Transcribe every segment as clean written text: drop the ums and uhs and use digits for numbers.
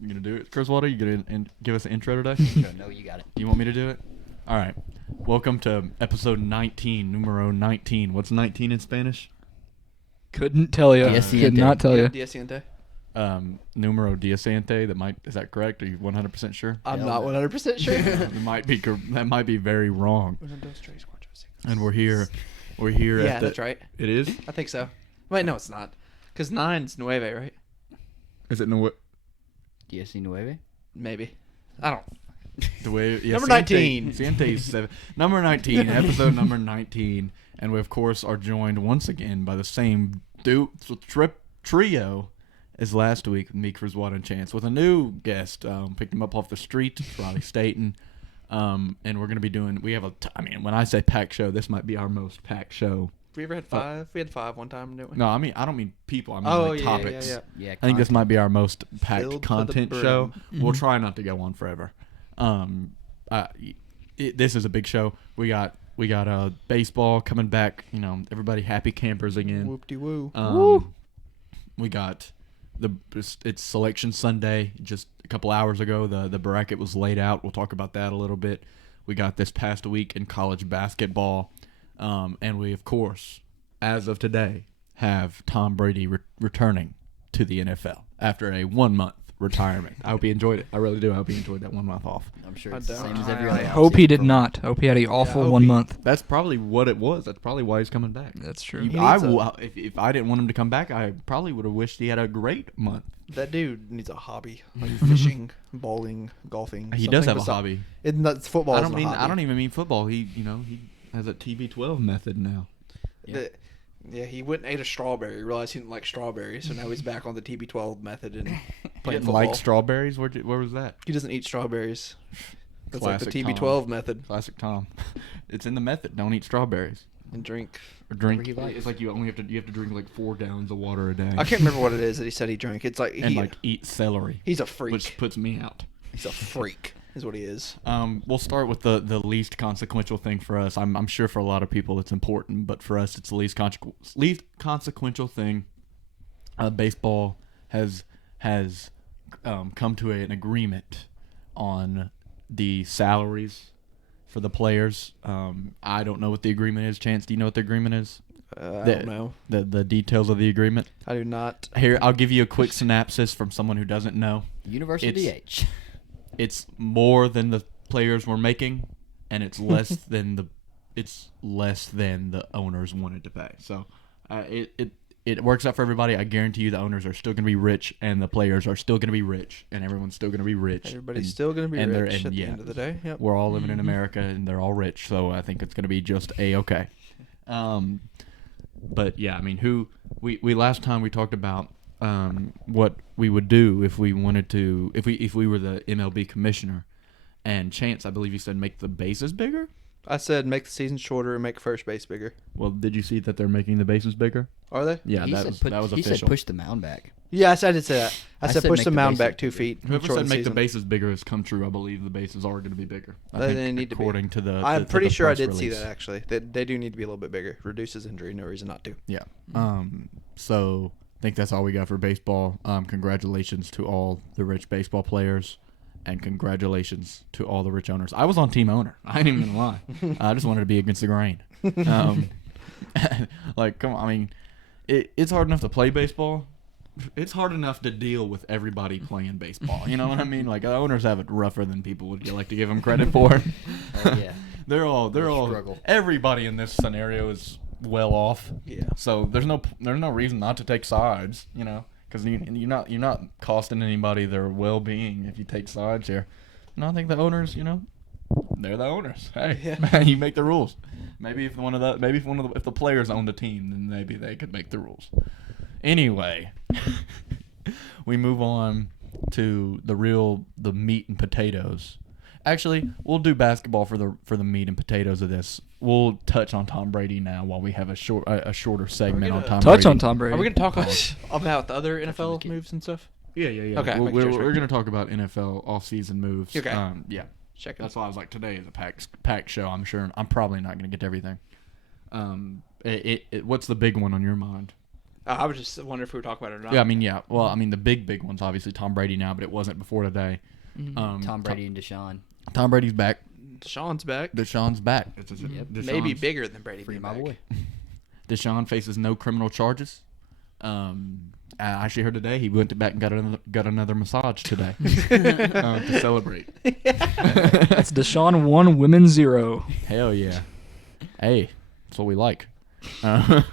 You gonna do it, Kryzwada? You gonna give us an intro today? No, you got it. You want me to do it? All right. Welcome to episode 19, numero 19. What's 19 in Spanish? Couldn't tell you. Could not tell you. Dieciente. Numero dieciente. Is that correct? Are you 100% sure? I'm not 100% sure. That might be very wrong. And we're here. Yeah, at that's right. It is. I think so. Wait, no, it's not. Because 9's nueve, right? Is it no? Diez y nueve? Maybe. I don't. Number 19. Siente is 7. Number 19, episode number 19. And we, of course, are joined once again by the same trio as last week with me, Kryzwada, and Chance, with a new guest. Picked him up off the street, Roddy Staton. And we're going to be doing, when I say packed show, this might be our most packed show. We ever had 5? We had 5 one time, didn't we? No, I don't mean people. I mean topics. Yeah. I think this might be our most packed Filled to the content brim. show. We'll try not to go on forever. This is a big show. We got baseball coming back. You know, everybody happy campers again. Whoop-de-woo. Woo. We got it's Selection Sunday. Just a couple hours ago, the bracket was laid out. We'll talk about that a little bit. We got this past week in college basketball. And we, of course, as of today, have Tom Brady returning to the NFL after a 1-month retirement. I hope he enjoyed it. I really do. I hope he enjoyed that 1 month off. I'm sure it's the same as every other. I hope he did not. I hope he had an awful 1 month. That's probably what it was. That's probably why he's coming back. That's true. If I didn't want him to come back, I probably would have wished he had a great month. That dude needs a hobby, like fishing, bowling, golfing. He does have a hobby. It's football. I don't even mean football. He has a TB12 method now. Yeah, he went and ate a strawberry. Realized he didn't like strawberries, so now he's back on the TB12 method and playing football. Like strawberries? Where was that? He doesn't eat strawberries. That's Classic like the TB12 Tom. method. Classic Tom. It's in the method. Don't eat strawberries. And drink. Or drink. It's like you have to drink like 4 gallons of water a day. I can't remember what it is that he said he drank. It's like eat celery. He's a freak. Which puts me out. He's a freak. Is what he is. We'll start with the least consequential thing for us. I'm sure for a lot of people it's important, but for us it's the least consequential thing. Baseball has come to an agreement on the salaries for the players. I don't know what the agreement is. Chance, do you know what the agreement is? I don't know. The details of the agreement? I do not. Here, I'll give you a quick synopsis from someone who doesn't know. University DH. It's more than the players were making, and it's less than the owners wanted to pay. So it works out for everybody. I guarantee you the owners are still going to be rich, and the players are still going to be rich, and everyone's still going to be rich. Everybody's still going to be rich at the end of the day. Yep. We're all living in America, and they're all rich, so I think it's going to be just A-okay. But yeah, I mean, we last time we talked about what we would do if we wanted to, if we were the MLB commissioner. And Chance, I believe you said make the bases bigger? I said make the season shorter and make first base bigger. Well, did you see that they're making the bases bigger? Are they? Yeah, that was official. He said push the mound back. Yeah, I did say that. I said push make the the mound bases back 2 feet. Whoever shorten said make the season. bases bigger has come true. I believe the bases are going to be bigger. They need to be. According to the I'm pretty sure I did see release. that, actually. They do need to be a little bit bigger. Reduces injury, no reason not to. Yeah. So I think that's all we got for baseball. Congratulations to all the rich baseball players, and congratulations to all the rich owners. I was on team owner. I ain't even gonna lie. I just wanted to be against the grain. Like, come on. I mean, it's hard enough to play baseball. It's hard enough to deal with everybody playing baseball. You know what I mean? Like, the owners have it rougher than people would like to give them credit for. Yeah. They're all struggle. Everybody in this scenario is well off. Yeah. So there's no reason not to take sides, you know, because you're not costing anybody their well-being if you take sides here. And I think the owners, you know, they're the owners. Hey, you make the rules. Maybe if the players owned a team, then maybe they could make the rules. Anyway, we move on to the meat and potatoes. Actually, we'll do basketball for the meat and potatoes of this. We'll touch on Tom Brady now while we have a shorter segment on Tom Brady. Touch on Tom Brady. Are we going to talk about the other NFL moves and stuff? Yeah. Okay. We're going to talk about NFL off-season moves. Okay. Yeah. Check it. That's why I was like, today is a packed show. I'm sure I'm probably not going to get to everything. What's the big one on your mind? I was just wondering if we were talking about it or not. Yeah, I mean, yeah. Well, I mean, the big ones, obviously, Tom Brady now, but it wasn't before today. Tom Brady and Deshaun. Tom Brady's back. Deshaun's back. Deshaun's back. Maybe bigger than Brady. Free being my back. boy. Deshaun faces no criminal charges. I actually heard today he went back and got another massage today to celebrate. That's Deshaun 1, women 0. Hell yeah. Hey, that's what we like. How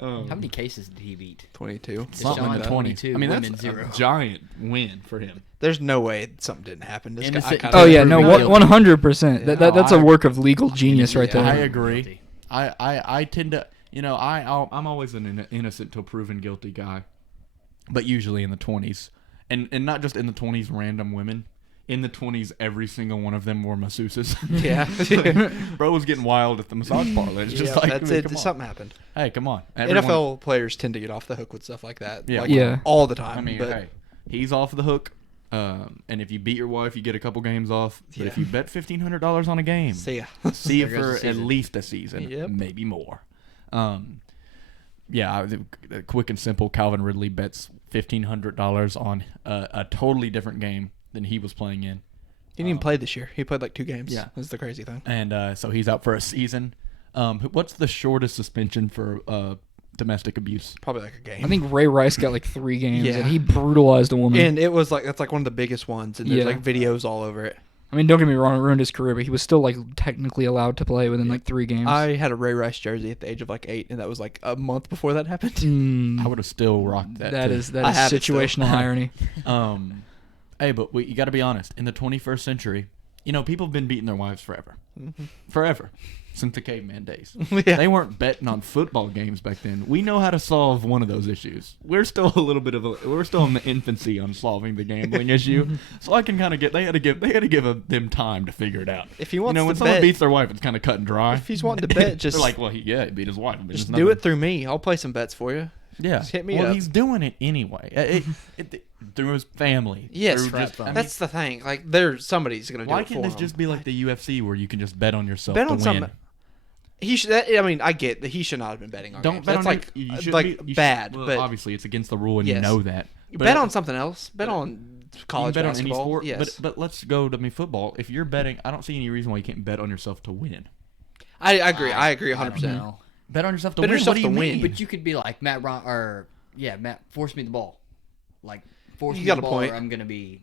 many cases did he beat? 22. Something in the Deshaun 20. 22, I mean, that's women 0. a giant win for him. There's no way something didn't happen. This guy, Innocent- kinda Oh, yeah, no, Proven guilty. 100%. That's a I- work of legal genius right I there. agree. I tend to, I'm always an innocent till proven guilty guy, but usually in the 20s, and not just in the 20s, random women. In the 20s, every single one of them were masseuses. Yeah. Bro was getting wild at the massage parlor. It's just like, that's I mean, it. come on. Something happened. Hey, come on. Everyone- NFL players tend to get off the hook with stuff like that. Yeah. Like, Yeah. all the time. I mean, but hey, he's off the hook. And if you beat your wife, you get a couple games off. But Yeah. if you bet $1,500 on a game, see ya. see it There goes for the at season. least a season, Yep. maybe more. Quick and simple. Calvin Ridley bets $1,500 on a totally different game than he was playing in, He didn't even play this year. He played like 2 games. Yeah. That's the crazy thing. and so he's out for a season. What's the shortest suspension for domestic abuse? Probably like a game. I think Ray Rice got like 3 games, Yeah. and he brutalized a woman. And it was like, that's like one of the biggest ones. And there's Yeah. like videos all over it. I mean, don't get me wrong, it ruined his career, but he was still like technically allowed to play within like 3 games. I had a Ray Rice jersey at the age of like 8, and that was like a month before that happened. Mm, I would have still rocked that. that too. is I have it still. situational irony. Hey, but you got to be honest. In the 21st century, people have been beating their wives forever. Mm-hmm. Forever. Since the caveman days. Yeah. They weren't betting on football games back then. We know how to solve one of those issues. We're still we're still in the infancy on solving the gambling issue. So I can kind of they had to give them time to figure it out. If he wants when to someone bet- beats their wife, it's kind of cut and dry. If he's wanting to bet, just They're like, well, he beat his wife. But just it's do nothing. it through me. I'll play some bets for you. Yeah. Just hit me well, up. he's doing it anyway. Through his family. Yes, Through just- I mean, that's the thing. Like, somebody's gonna do why it for can't this him. just be like the UFC where you can just bet on yourself Bet to on win? something. He should. I mean, I get that he should not have been betting on Don't games. bet That's on like you should like be, you bad. Should, well, but obviously it's against the rule and Yes. you know that. you But bet on something else. Bet on you can college bet on any basketball. sport. Yes, But let's go to football. If you're betting, I don't see any reason why you can't bet on yourself to win. I agree. I agree I 100%. don't know. Bet on yourself to Bet on win. yourself What do to you win. mean? But you could be like Matt, force me the ball. Like, force You me got the a ball point. or I'm going to be...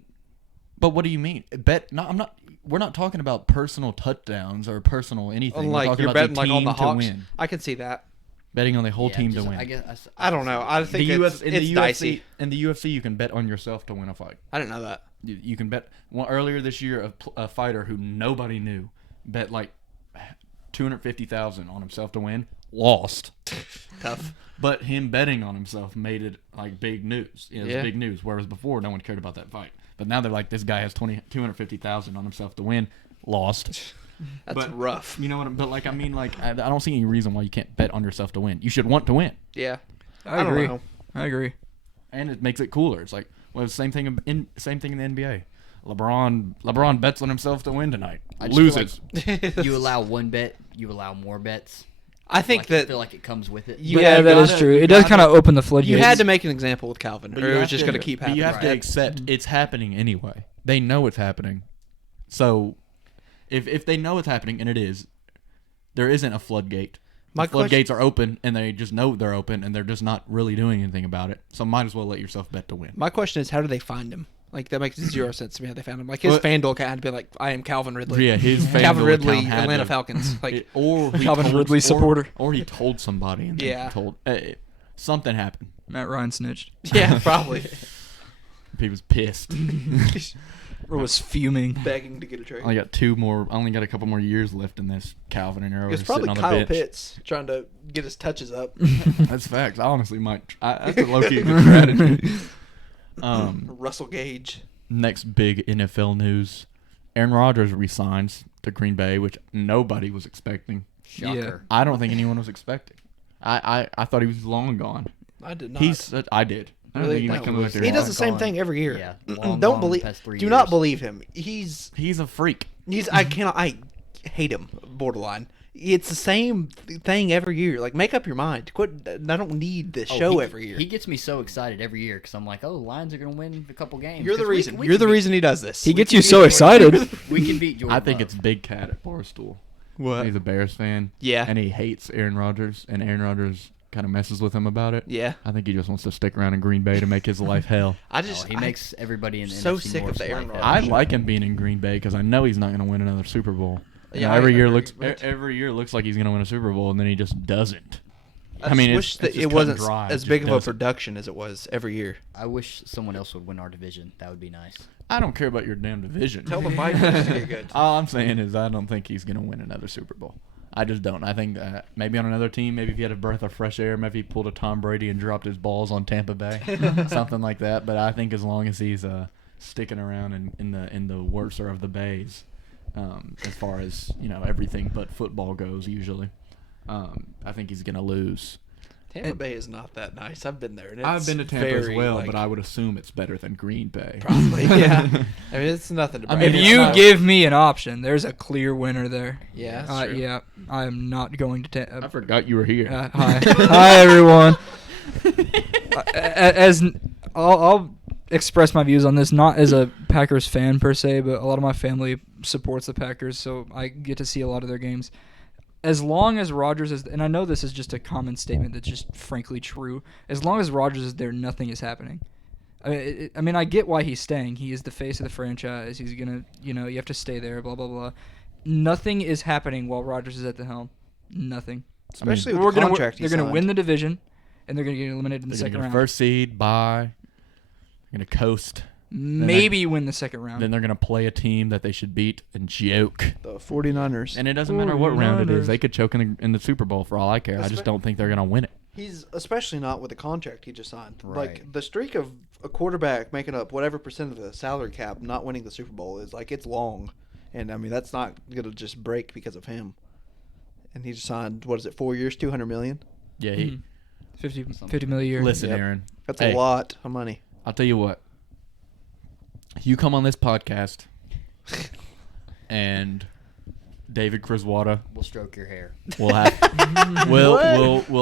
But what do you mean? Bet? No, I'm not. We're not talking about personal touchdowns or personal anything. We're Like talking you're about betting the like team on the to Hawks. win. I can see that. Betting on the whole Yeah, team just- to win. I guess I don't know. I think it's UFC, dicey. in the UFC, you can bet on yourself to win a fight. I didn't know that. You can bet. Well, earlier this year, a fighter who nobody knew bet like $250,000 on himself to win, lost. Tough. But him betting on himself made it like big news. It was Yeah. big news. Whereas before, no one cared about that fight. But now they're like, this guy has $250,000 on himself to win, lost. That's But- rough. You know what? But like, I mean, like, I don't see any reason why you can't bet on yourself to win. You should want to win, Yeah. I don't agree. know. I agree. and it makes it cooler. It's like, well, same thing in the NBA. LeBron bets on himself to win tonight. I just feel Loses. You allow one bet, you allow more bets. I think I that feel like it comes with it. You- Yeah, Yeah, that is gotta- true. you It does gotta- kind of open the floodgates. you had to make an example with Calvin, But or you it was have just to- going to keep but happening. you have to right? accept it's happening anyway. They know it's happening. So, if they know it's happening, and it is, there isn't a floodgate. My The floodgates are open, and they just know they're open, and they're just not really doing anything about it. So might as well let yourself bet to win. My question is, how do they find him? Like, that makes zero sense to me how they found him. Like, his Well- FanDuel account had to be like, I am Calvin Ridley. Yeah, his Calvin FanDuel Ridley, account had Atlanta to- Falcons. Like, or he Calvin told- Ridley supporter. or he told somebody, and Yeah. told something happened. Matt Ryan snitched. yeah, probably. He was pissed. Or was fuming. Begging to get a trade. I only got a couple more years left in this. Calvin and Arrow It's are probably sitting on Kyle the bench. Pitts trying to get his touches up. That's facts. I honestly might. That's a low key good strategy. Russell Gage. Next big NFL news: Aaron Rodgers resigns to Green Bay, which nobody was expecting. Shocker. I don't think anyone was expecting. I thought he was long gone. I did not. I did. I don't Really? think he No. might come back there. He does the Long same gone. thing every year. Yeah, long Don't gone the believe. past 3 Do not years. believe him. He's He's a freak. I hate him borderline. It's the same thing every year. Like, make up your mind. Quit. I don't need this show every year. He gets me so excited every year because I'm like, oh, the Lions are going to win a couple games. You're the 'Cause reason. we You're the can reason he does this. He we gets can you beat so Jordan excited. Love. We can beat Jordan. I think Love. it's Big Cat at Barstool. What? He's a Bears fan. Yeah. And he hates Aaron Rodgers, and Aaron Rodgers kind of messes with him about it. Yeah. I think he just wants to stick around in Green Bay to make his life hell. He makes everybody in the so NFC sick of North's the Aaron life Rodgers. hell. I like him being in Green Bay because I know he's not going to win another Super Bowl. Yeah, You know, I every year agree, looks but- every year looks like he's going to win a Super Bowl, and then he just doesn't. I mean, wish it's that just it cut wasn't and dry. It as just big of a doesn't. production as it was every year. I wish someone else would win our division. That would be nice. I don't care about your damn division. Tell the Vikings to get good. All I'm saying is I don't think he's going to win another Super Bowl. I just don't. I think maybe on another team, maybe if he had a breath of fresh air, maybe he pulled a Tom Brady and dropped his balls on Tampa Bay, something like that. But I think as long as he's sticking around in the worser of the bays, as far as everything but football goes, usually, I think he's going to lose. Tampa Bay is not that nice. I've been there. And I've it's been to Tampa as very, well, like, but I would assume it's better than Green Bay. probably, yeah. I mean, it's nothing to I brag mean, If it's you not- give me an option, there's a clear winner there. Yeah, that's true. Yeah, I am not going to. I forgot you were here. Hi everyone. As I'll express my views on this, not as a Packers fan per se, but a lot of my family supports the Packers, so I get to see a lot of their games. As long as Rodgers is, and I know this is just a common statement that's just frankly true, as long as Rodgers is there, nothing is happening. I mean, I get why he's staying. He is the face of the franchise. He's going to, you have to stay there, blah, blah, blah. Nothing is happening while Rodgers is at the helm. Nothing. Especially with the contract They're going to win the division, and they're going to get eliminated in the They're second gonna round. get first seed, bye. They're going to coast. Maybe win the second round. Then they're going to play a team that they should beat and joke. The 49ers. And it doesn't matter what round it is. 49ers. They could choke in the Super Bowl for all I care. I just don't think they're going to win it. He's especially not with the contract he just signed. Right. Like, the streak of a quarterback making up whatever percent of the salary cap not winning the Super Bowl is, like, it's long. And, I mean, that's not going to just break because of him. And he just signed, 4 years, $200 million? Yeah, Mhm. 50 million a year. Listen, Yep. Aaron. That's Hey, a lot of money. I'll tell you what. You come on this podcast, and David Kryzwada We'll stroke your hair. will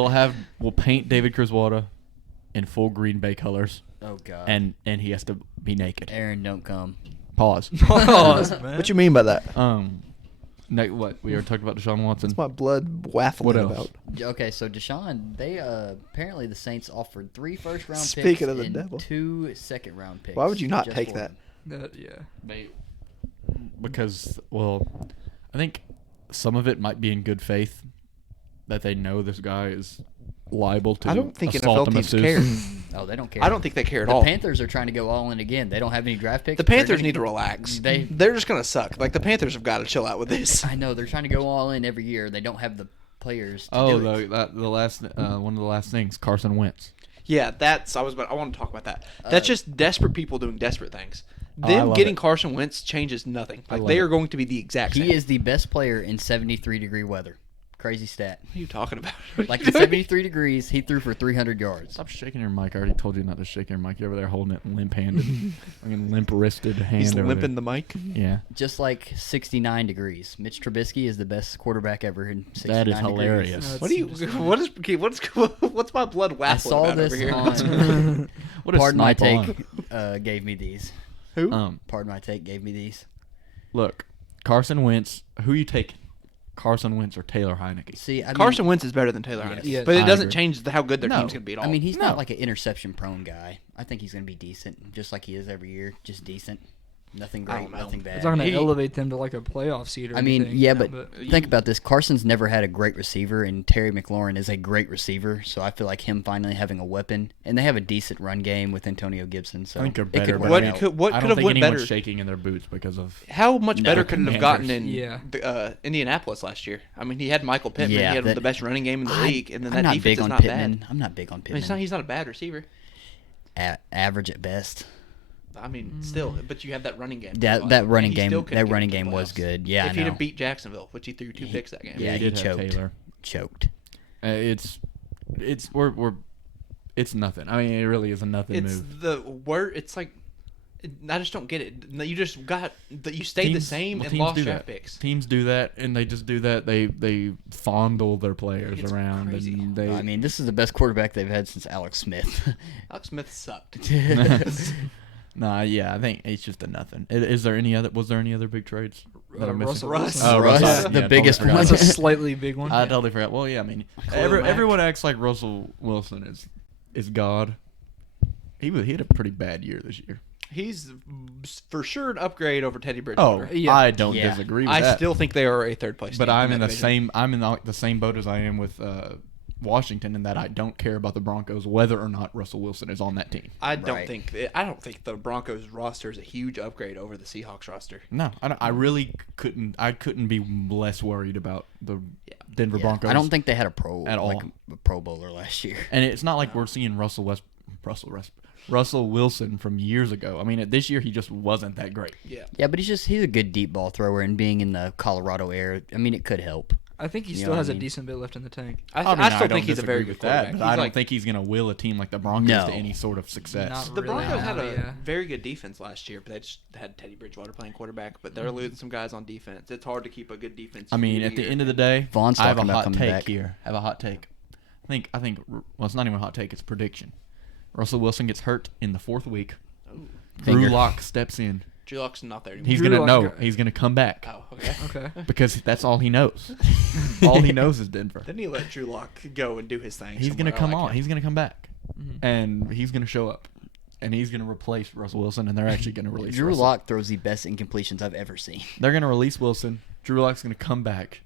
have we'll paint David Kryzwada in full Green Bay colors, Oh God. and he has to be naked. Aaron, don't come. Pause. Pause, man. What you mean by that? What we already talked about Deshaun Watson. That's my blood waffling What else? about. Okay, so Deshaun, they apparently the Saints offered 3 first-round picks Speaking of the and devil. 2 second-round picks. Why would you not just take for that? him. Yeah. Because, I think some of it might be in good faith that they know this guy is liable to I don't think assault NFL a teams masseuse. Oh, they don't care. I don't think they care at the all. Panthers are trying to go all in again. They don't have any draft picks. The They're Panthers gonna- need to relax. They- They're just going to suck. Like, the Panthers have got to chill out with this. I know they're trying to go all in every year. They don't have the players. To do it. the last one of the last things, Carson Wentz. Yeah, I want to talk about that. That's just desperate people doing desperate things. I Them love getting it. Carson Wentz changes nothing. I Like, love they it. are going to be the exact same. He is the best player in 73-degree weather. Crazy stat. What are you talking about? What are Like you in doing? 73 degrees, he threw for 300 yards. Stop shaking your mic. I already told you not to shake your mic. You're over there holding it limp-handed. Fucking limp-wristed hand He's over limping there. the mic. Yeah. Just like 69 degrees. Mitch Trubisky is the best quarterback ever in 69 That is degrees. hilarious. What do you? What's my blood I waffling saw about this over here? on. What a Pardon my snipe take. Gave me these. Who? Pardon my take. Gave me these. Look, Carson Wentz. Who you take? Carson Wentz or Taylor Heineke? See, I mean, Carson Wentz is better than Taylor Yes. Heineke, Yes. but it I doesn't agree. change how good their No. team's going to be at all. I mean, he's No. not like an interception-prone guy. I think he's going to be decent, just like he is every year. Just decent. Nothing I great, don't know. nothing bad. It's not going He- to elevate them to like a playoff seed or I mean, anything. yeah, no, but think about this. Carson's never had a great receiver, and Terry McLaurin is a great receiver. So I feel like him finally having a weapon, and they have a decent run game with Antonio Gibson. So I think they're it better. could but work I out. don't- what I could don't have think went anyone's better? shaking in their boots because of. How much No, better could it have gotten in Yeah. Indianapolis last year? I mean, he had Michael Pittman. Yeah, he had that- the best running game in the league, and then I'm that not defense big is on not Pittman. bad. I'm not big on I mean, Pittman. he's not a bad receiver. Average at best. I mean, still, but you have that running game. That running He game, still couldn't that get running into the game was playoffs. good. Yeah, if I he'd know. have beat Jacksonville, which he threw 2 picks that game. Yeah, he he did have choked. Taylor. Choked. It's we're it's nothing. I mean, it really is a nothing It's move. the word. It's like I just don't get it. You just got you stayed the same and lost draft picks. Teams do that, and they just do that. They fondle their players It's around, crazy. and they. I mean, this is the best quarterback they've had since Alex Smith. Alex Smith sucked. Nah, yeah, I think it's just a nothing. Was there any other big trades that I'm missing? Russell. Oh, Russ, Russ. the Yeah, biggest totally one. That's forgot. a slightly big one. I totally forgot. Well, yeah, I mean, Khalil Mack. everyone acts like Russell Wilson is God. He had a pretty bad year this year. He's for sure an upgrade over Teddy Bridgewater. Yeah. I don't Yeah. disagree with I that. still think they are a third place. But team I'm in that the division. the same boat as I am with Washington in that I don't care about the Broncos whether or not Russell Wilson is on that team. I don't Right. think the Broncos roster is a huge upgrade over the Seahawks roster. No, I really couldn't. I couldn't be less worried about the Denver Yeah, Broncos. I don't think they had a pro At all. like a Pro Bowler last year. And it's not like we're seeing Russell Wilson from years ago. I mean, this year he just wasn't that great. Yeah. Yeah, but he's a good deep ball thrower, and being in the Colorado area, I mean, it could help. I think he You know still what has I a mean? decent bit left in the tank. I mean, still don't think he's a very disagree good with that, quarterback. but I don't like, think he's going to will a team like the Broncos No. to any sort of success. Not the really. Broncos had a Yeah. very good defense last year, but they just had Teddy Bridgewater playing quarterback. But they're losing some guys on defense. It's hard to keep a good defense. I mean, at the end of the day, Vaughn's I have a talking about hot coming take back. here. I have a hot take. I think. Well, it's not even a hot take. It's a prediction. Russell Wilson gets hurt in the 4th week. Finger. Drew Lock steps in. Drew Lock's not there anymore. He's Drew gonna Lock- He's gonna come back Oh, okay. Okay. because that's all he knows. All he knows is Denver. Then he let Drew Lock go and do his thing. He's gonna somewhere. I come like on. him. He's gonna come back, Mhm. and he's gonna show up, and he's gonna replace Russell Wilson, and they're actually gonna release Drew Russell. Lock throws the best incompletions I've ever seen. They're gonna release Wilson. Drew Lock's gonna come back,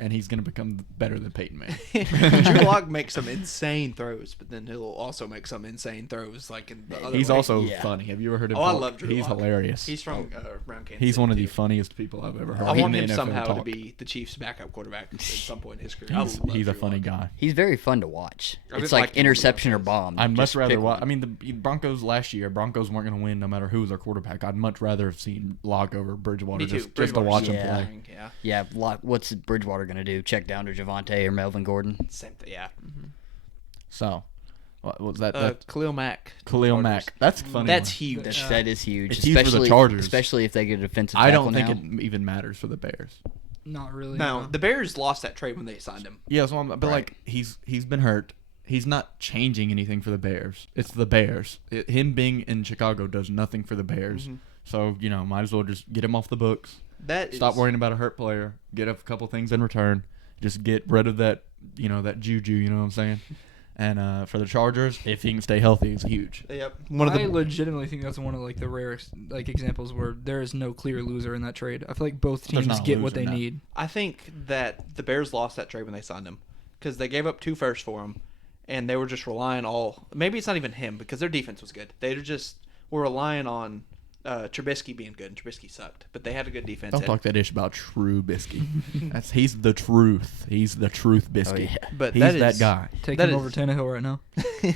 and he's gonna become better than Peyton Manning. Drew Lock makes some insane throws, but then he'll also make some insane throws like in the other He's way. also Yeah. funny. Have you ever heard him? Oh, I talk? love Drew He's Lock. hilarious. He's from around Kansas. He's one of City, the too. funniest people I've ever heard. I want in him the NFL somehow to talk. be the Chiefs' backup quarterback at some point in his career. I He's love a Drew funny Lock. guy. He's very fun to watch. I It's just like like him when he interception or does. bomb. I'd much Just rather pick watch. one. I mean, the Broncos last year, Broncos weren't going to win no matter who was their quarterback. I'd much rather have seen Lock over Bridgewater Me too. just to watch him Yeah. play. Yeah. Yeah, what's Bridgewater going to do? Check down to Javonte or Melvin Gordon? Same thing. Yeah. So, what was that? Khalil Mack. Khalil Chargers. Mack. That's a funny. That's one. huge. That is huge. It's huge for the especially, Chargers. especially if they get a defensive I tackle don't think now. it even matters for the Bears. Not really. No, the Bears lost that trade when they signed him. Yeah, so but Right. like he's been hurt. He's not changing anything for the Bears. It's the Bears. Him being in Chicago does nothing for the Bears. Mhm. So might as well just get him off the books. That Stop is- worrying about a hurt player. Get a couple things in return. Just get rid of that, that juju. You know what I'm saying? And for the Chargers, if he can stay healthy, it's huge. Yep. One of I the legitimately think that's one of like the rarest examples where there is no clear loser in that trade. I feel like both There's teams not a get what loser, they no. need. I think that the Bears lost that trade when they signed him because they gave up 2 firsts for him, and they were just relying maybe it's not even him because their defense was good. They just were relying on Trubisky being good, and Trubisky sucked, but they had a good defense. Don't talk that ish about Trubisky. He's the truth. He's the truth biscuit. yeah. But He's that guy. Take That him is- over Tannehill right now.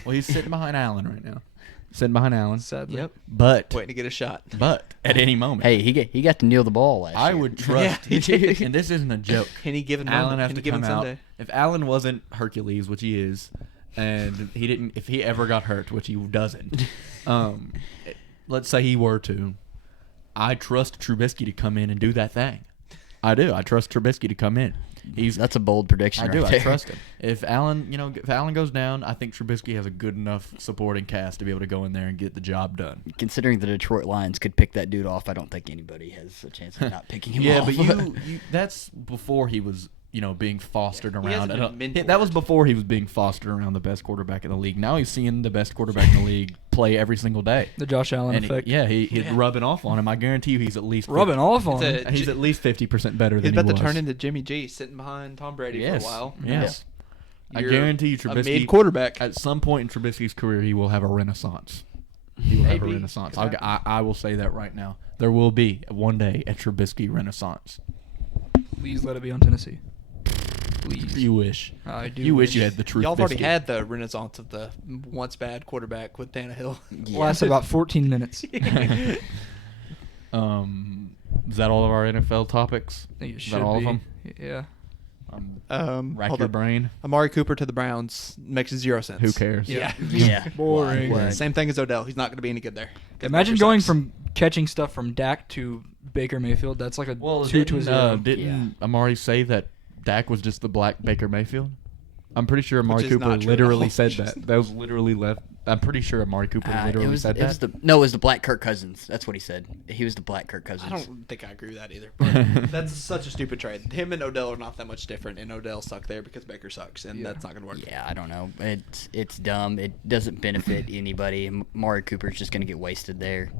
Well, he's sitting behind Allen right now. Sitting behind Allen. Sadly. Yep. But Waiting to get a shot. at any moment, Hey, he got to kneel the ball last I year. would trust. Yeah. And this isn't a joke. Any given Allen moment, has any to given come out. Sunday. If Allen wasn't Hercules, which he is, and if he ever got hurt, which he doesn't, let's say he were to, I trust Trubisky to come in and do that thing. I do. I trust Trubisky to come in. That's a bold prediction I right do. there. I trust him. If Allen goes down, I think Trubisky has a good enough supporting cast to be able to go in there and get the job done. Considering the Detroit Lions could pick that dude off, I don't think anybody has a chance of not picking him Yeah, off. but you that's before he was being fostered He around. hasn't been mentored. That was before he was being fostered around the best quarterback in the league. Now he's seeing the best quarterback in the league play every single day. The Josh Allen And effect. he's Yeah. rubbing off on him. I guarantee you he's at least Rubbing off on It's him. a- He's at least 50% better He's than about he to was. turn into Jimmy G, sitting behind Tom Brady yes. for a while. Yes. I You're guarantee you a Trubisky mid quarterback. at some point in Trubisky's career he will have a renaissance. He will have a Maybe. renaissance. Could I will say that right now. There will be one day a Trubisky renaissance. Please let it be on Tennessee. Please. You wish. I do. You wish you had the truth. Y'all have already biscuit. had the renaissance of the once bad quarterback with Tannehill. Yeah. Lasted about 14 minutes. Is that all of our NFL topics? I think it Is should that all be. of them? Yeah. Rack Hold your up. brain. Amari Cooper to the Browns makes 0 sense. How cares? Yeah. Yeah. Boring. Word. Same thing as Odell. He's not going to be any good there. Imagine going from catching stuff from Dak to Baker Mayfield. That's like a 2 to a 0. Didn't Amari say that Dak was just the black Baker Mayfield? I'm pretty sure Amari Which is Cooper not true at literally all. said that. That was literally left. I'm pretty sure Amari Cooper literally said that. It was the black Kirk Cousins. That's what he said. He was the black Kirk Cousins. I don't think I agree with that either. But that's such a stupid trade. Him and Odell are not that much different, and Odell sucked there because Baker sucks, and that's not going to work. Yeah, I don't know. It's dumb. It doesn't benefit anybody. Amari Cooper's just going to get wasted there.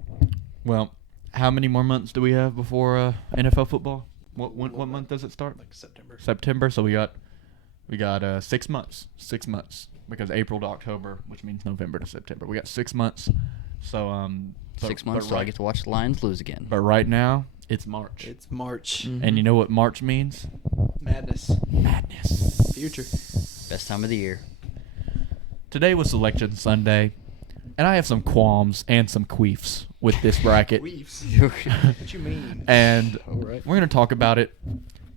Well, how many more months do we have before NFL football? What month does it start? Like September. September. So we got 6 months. 6 months because April to October, which means November to September. We got 6 months. So 6 months, so I get to watch the Lions lose again. But right now it's March. It's March. And you know what March means? Madness. Madness. Future. Best time of the year. Today was Selection Sunday, and I have some qualms and some queefs with this bracket. What you mean? And All right. we're going to talk about it,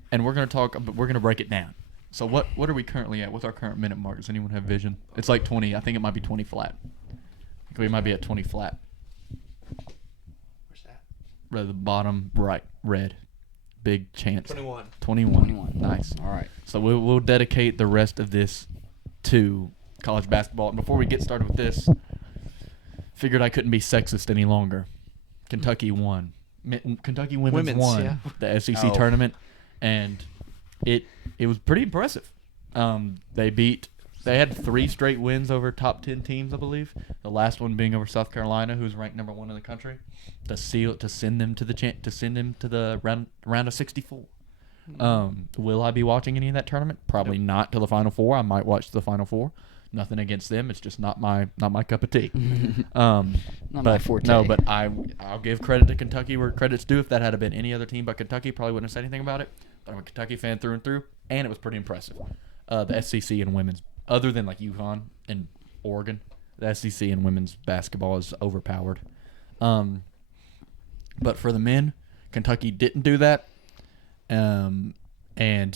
and we're going to break it down. So what are we currently at? What's our current minute mark? Does anyone have vision? It's like 20. I think it might be 20 flat. I think we might be at 20 flat. Where's that? The bottom right, red. Big chance. 21. 21. Nice. All right. So we'll dedicate the rest of this to college basketball. And before we get started with this, figured I couldn't be sexist any longer. Kentucky won. Kentucky women's won yeah. the SEC Oh. tournament, and it was pretty impressive. They had 3 straight wins over top 10 teams, I believe. The last one being over South Carolina, who's ranked number 1 in the country, to send them to the round of 64. Will I be watching any of that tournament? Probably not till the Final Four. I might watch the Final Four. Nothing against them. It's just not my cup of tea. Not my forte. No, but I'll give credit to Kentucky where credit's due. If that had been any other team but Kentucky, probably wouldn't have said anything about it. But I'm a Kentucky fan through and through, and it was pretty impressive. The SEC and women's, other than like UConn and Oregon, the SEC and women's basketball is overpowered. But for the men, Kentucky didn't do that, and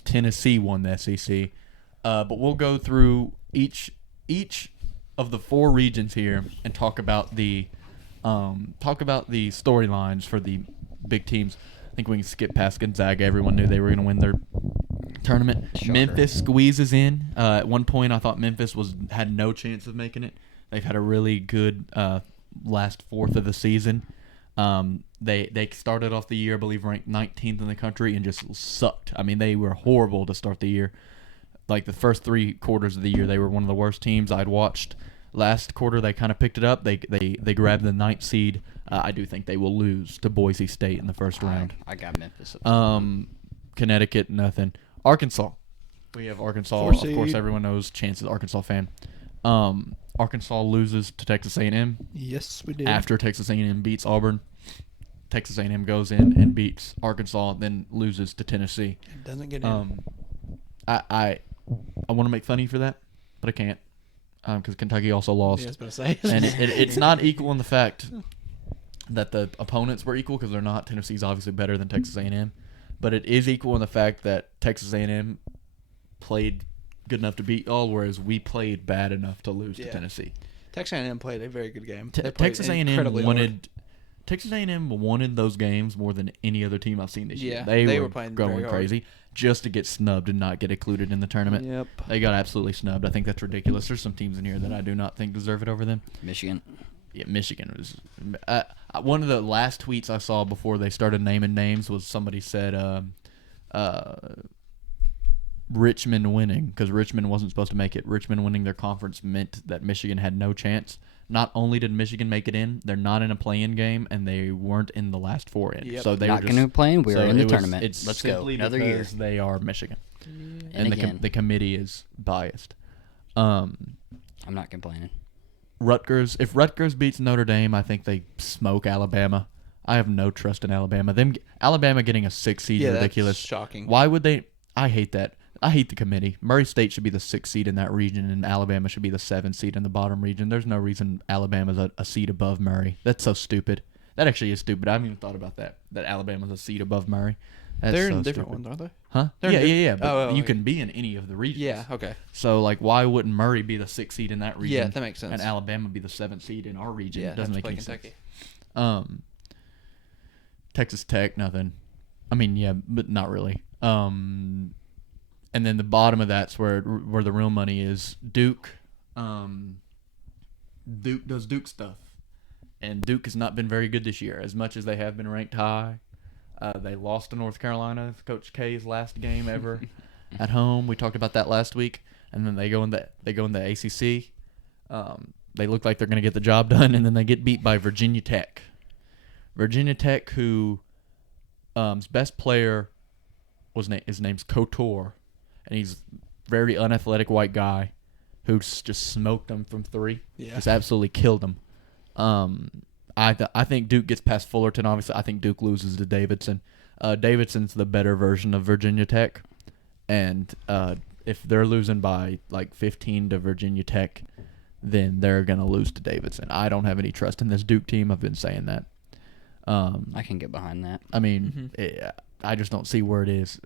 Tennessee won the SEC. But we'll go through each of the 4 regions here and talk about the storylines for the big teams. I think we can skip past Gonzaga. Everyone knew they were going to win their tournament. Shocker. Memphis squeezes in. At one point, I thought Memphis had no chance of making it. They've had a really good last fourth of the season. They started off the year, I believe, ranked 19th in the country and just sucked. I mean, they were horrible to start the year. Like the first 3 quarters of the year, they were one of the worst teams I'd watched. Last quarter, they kind of picked it up. They grabbed the 9th seed. I do think they will lose to Boise State in the first round. I got Memphis. Connecticut, nothing. Arkansas. We have Arkansas. 4 Of seed. course, everyone knows Chance is an Arkansas fan. Arkansas loses to Texas A&M. Yes, we did. After Texas A&M beats Auburn, Texas A&M goes in and beats Arkansas, then loses to Tennessee. It doesn't get in. I want to make fun of you for that, but I can't because Kentucky also lost. Yeah, I was about to say. And it's not equal in the fact that the opponents were equal because they're not. Tennessee's obviously better than Texas A&M, but it is equal in the fact that Texas A&M played good enough to beat y'all, whereas we played bad enough to lose to Tennessee. Texas A&M played a very good game. Texas A&M wanted those games more than any other team I've seen this year. They were playing going very hard. crazy just to get snubbed and not get included in the tournament. Yep. They got absolutely snubbed. I think that's ridiculous. There's some teams in here that I do not think deserve it over them. Michigan. Yeah, Michigan was. One of the last tweets I saw before they started naming names was somebody said Richmond winning because Richmond wasn't supposed to make it. Richmond winning their conference meant that Michigan had no chance. Not only did Michigan make it in, they're not in a play-in game, and they weren't in the last 4 in. Yep. So they Not were going to play, and we were in the tournament. It's Let's go. simply Another year. because they are Michigan, And the again. the committee is biased. I'm not complaining. Rutgers. If Rutgers beats Notre Dame, I think they smoke Alabama. I have no trust in Alabama. Alabama getting a 6 seed is ridiculous. That's shocking. Why would they? I hate that. I hate the committee. Murray State should be the 6th seed in that region, and Alabama should be the 7th seed in the bottom region. There's no reason Alabama's a seed above Murray. That's so stupid. That actually is stupid. I haven't even thought about that. That Alabama's a seed above Murray. That's They're so in different stupid. ones, aren't they? Huh? They're in Yeah. But Oh, you okay. can be in any of the regions. Yeah, okay. So, like, why wouldn't Murray be the 6th seed in that region? Yeah, that makes sense. And Alabama be the 7th seed in our region? Yeah, It doesn't have make to any play sense. Texas Tech, nothing. I mean, yeah, but not really. And then the bottom of that's where the real money is. Duke. Duke does Duke stuff, and Duke has not been very good this year. As much as they have been ranked high, they lost to North Carolina, Coach K's last game ever at home. We talked about that last week, and then they go in the ACC. They look like they're going to get the job done, and then they get beat by Virginia Tech. Virginia Tech, who his best player his name's Couture, and he's a very unathletic white guy who's just smoked them from three. Yeah. Just absolutely killed them. I think Duke gets past Fullerton. Obviously, I think Duke loses to Davidson. Davidson's the better version of Virginia Tech, and if they're losing by like 15 to Virginia Tech, then they're gonna lose to Davidson. I don't have any trust in this Duke team. I've been saying that. I can get behind that. I mean, I just don't see where it is.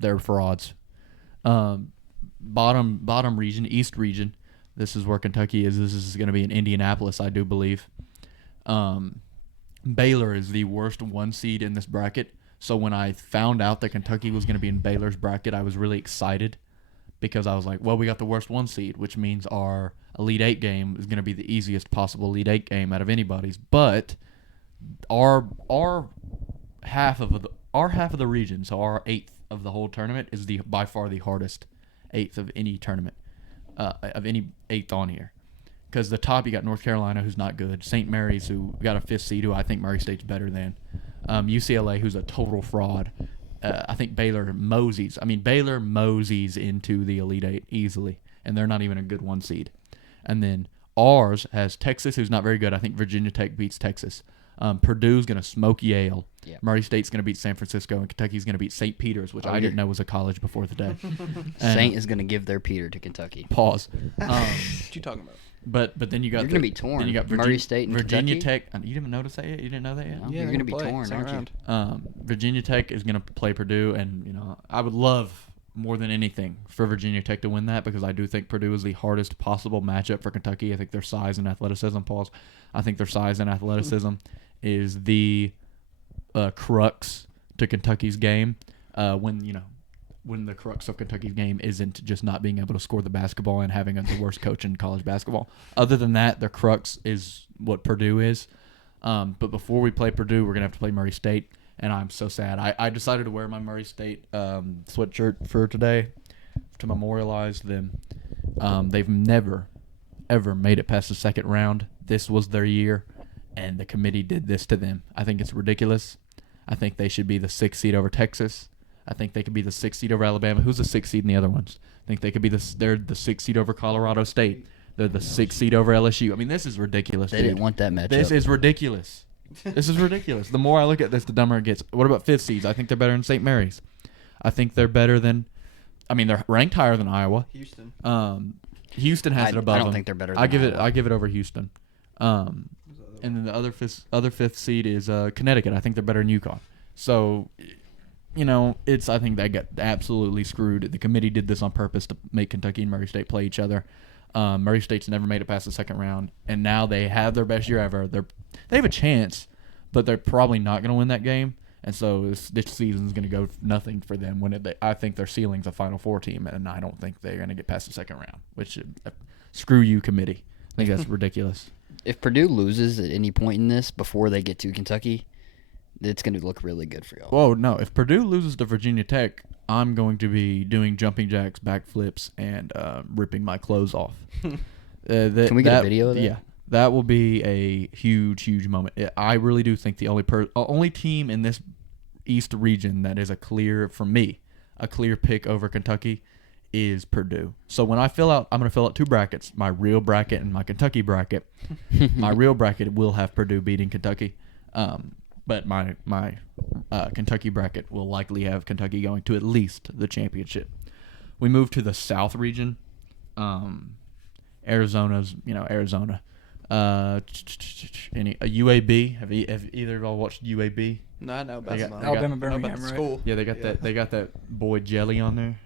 They're frauds. Bottom region, East region. This is where Kentucky is. This is going to be in Indianapolis, I do believe. Baylor is the worst 1 seed in this bracket. So when I found out that Kentucky was going to be in Baylor's bracket, I was really excited because I was like, well, we got the worst 1 seed, which means our Elite 8 game is going to be the easiest possible Elite 8 game out of anybody's. But our half of the region, so our 8th of the whole tournament, is by far the hardest 8th of any tournament, of any 8th on here. Because the top, you got North Carolina, who's not good. St. Mary's, who got a 5th seed, who I think Murray State's better than. UCLA, who's a total fraud. I think Baylor moseys into the Elite 8 easily, and they're not even a good 1 seed. And then ours has Texas, who's not very good. I think Virginia Tech beats Texas. Purdue's going to smoke Yale. Yep. Murray State's going to beat San Francisco, and Kentucky's going to beat St. Peter's, which I didn't know was a college before today. Saint is going to give their Peter to Kentucky. Pause. What you talking about? But then you got You're going to be torn. Then you got Murray State and Virginia Kentucky? Tech. You didn't notice that yet? You didn't know that yet? No, you're going to be torn, aren't you? Virginia Tech is going to play Purdue, and I would love more than anything for Virginia Tech to win that because I do think Purdue is the hardest possible matchup for Kentucky. I think their size and athleticism, Pauls. I think their size and athleticism is the crux to Kentucky's game. When the crux of Kentucky's game isn't just not being able to score the basketball and having the worst coach in college basketball. Other than that, their crux is what Purdue is. But before we play Purdue, we're going to have to play Murray State, and I'm so sad. I decided to wear my Murray State sweatshirt for today to memorialize them. They've never, ever made it past the second round. This was their year, and the committee did this to them. I think it's ridiculous. I think they should be the 6th seed over Texas. I think they could be the 6th seed over Alabama. Who's the 6th seed in the other ones? I think they could be they're the 6th seed over Colorado State. They're the 6th seed over LSU. I mean, this is ridiculous. They didn't want that matchup. This is ridiculous. This is ridiculous. The more I look at this, the dumber it gets. What about 5th seeds? I think they're better than St. Mary's. I think they're better than. I mean, they're ranked higher than Iowa. Houston. Houston has it above them. I don't think they're better than Iowa. Iowa. I give it over Houston. And then the other 5th seed is Connecticut. I think they're better than UConn. So, I think they got absolutely screwed. The committee did this on purpose to make Kentucky and Murray State play each other. Murray State's never made it past the second round, and now they have their best year ever. They have a chance, but they're probably not going to win that game. And so this season's going to go nothing for them. I think their ceiling's a Final Four team, and I don't think they're going to get past the second round. Which screw you, committee. I think that's ridiculous. If Purdue loses at any point in this before they get to Kentucky, it's going to look really good for y'all. Whoa, no. If Purdue loses to Virginia Tech, I'm going to be doing jumping jacks, backflips, and ripping my clothes off. Can we get a video of that? Yeah. That will be a huge, huge moment. I really do think the only team in this East region that is a clear pick over Kentucky is Purdue. So when I'm going to fill out 2 brackets, my real bracket and my Kentucky bracket. My real bracket will have Purdue beating Kentucky. But my Kentucky bracket will likely have Kentucky going to at least the championship. We move to the South region. Arizona's, Arizona. UAB. Have either of y'all watched UAB? No, I know about They got- that. Alabama, I know about Birmingham, the right? school. Yeah, they got that boy Jelly on there.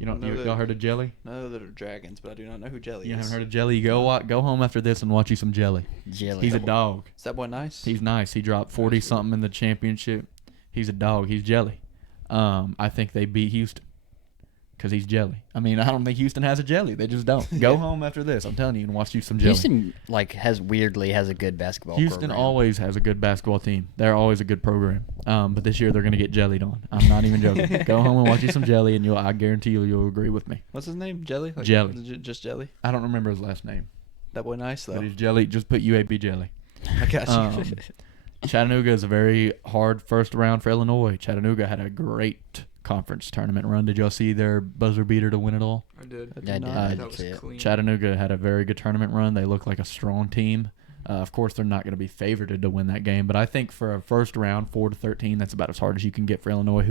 Y'all heard of Jelly? No, that are dragons, but I do not know who Jelly You is. haven't heard of Jelly? Go home after this and watch you some Jelly. Jelly. He's a dog. Is that boy nice? He's nice. He dropped 40 something in the championship. He's a dog. He's Jelly. I think they beat Houston because he's Jelly. I mean, I don't think Houston has a Jelly. They just don't. Go home after this. I'm telling you, and watch you some Jelly. Houston has a good basketball Houston program. always has a good basketball team. They're always a good program. But this year they're going to get jellied on. I'm not even joking. Go home and watch you some Jelly, and I guarantee you'll agree with me. What's his name? Jelly? Jelly. Just Jelly? I don't remember his last name. That boy nice, though. But he's Jelly. Just put UAB Jelly. I got you. Chattanooga is a very hard first round for Illinois. Chattanooga had a great conference tournament run. Did y'all see their buzzer beater to win it all? I did. I did. That was clean. Chattanooga had a very good tournament run. They look like a strong team. Of course, they're not going to be favored to win that game, but I think for a first round, 4-13, that's about as hard as you can get for Illinois,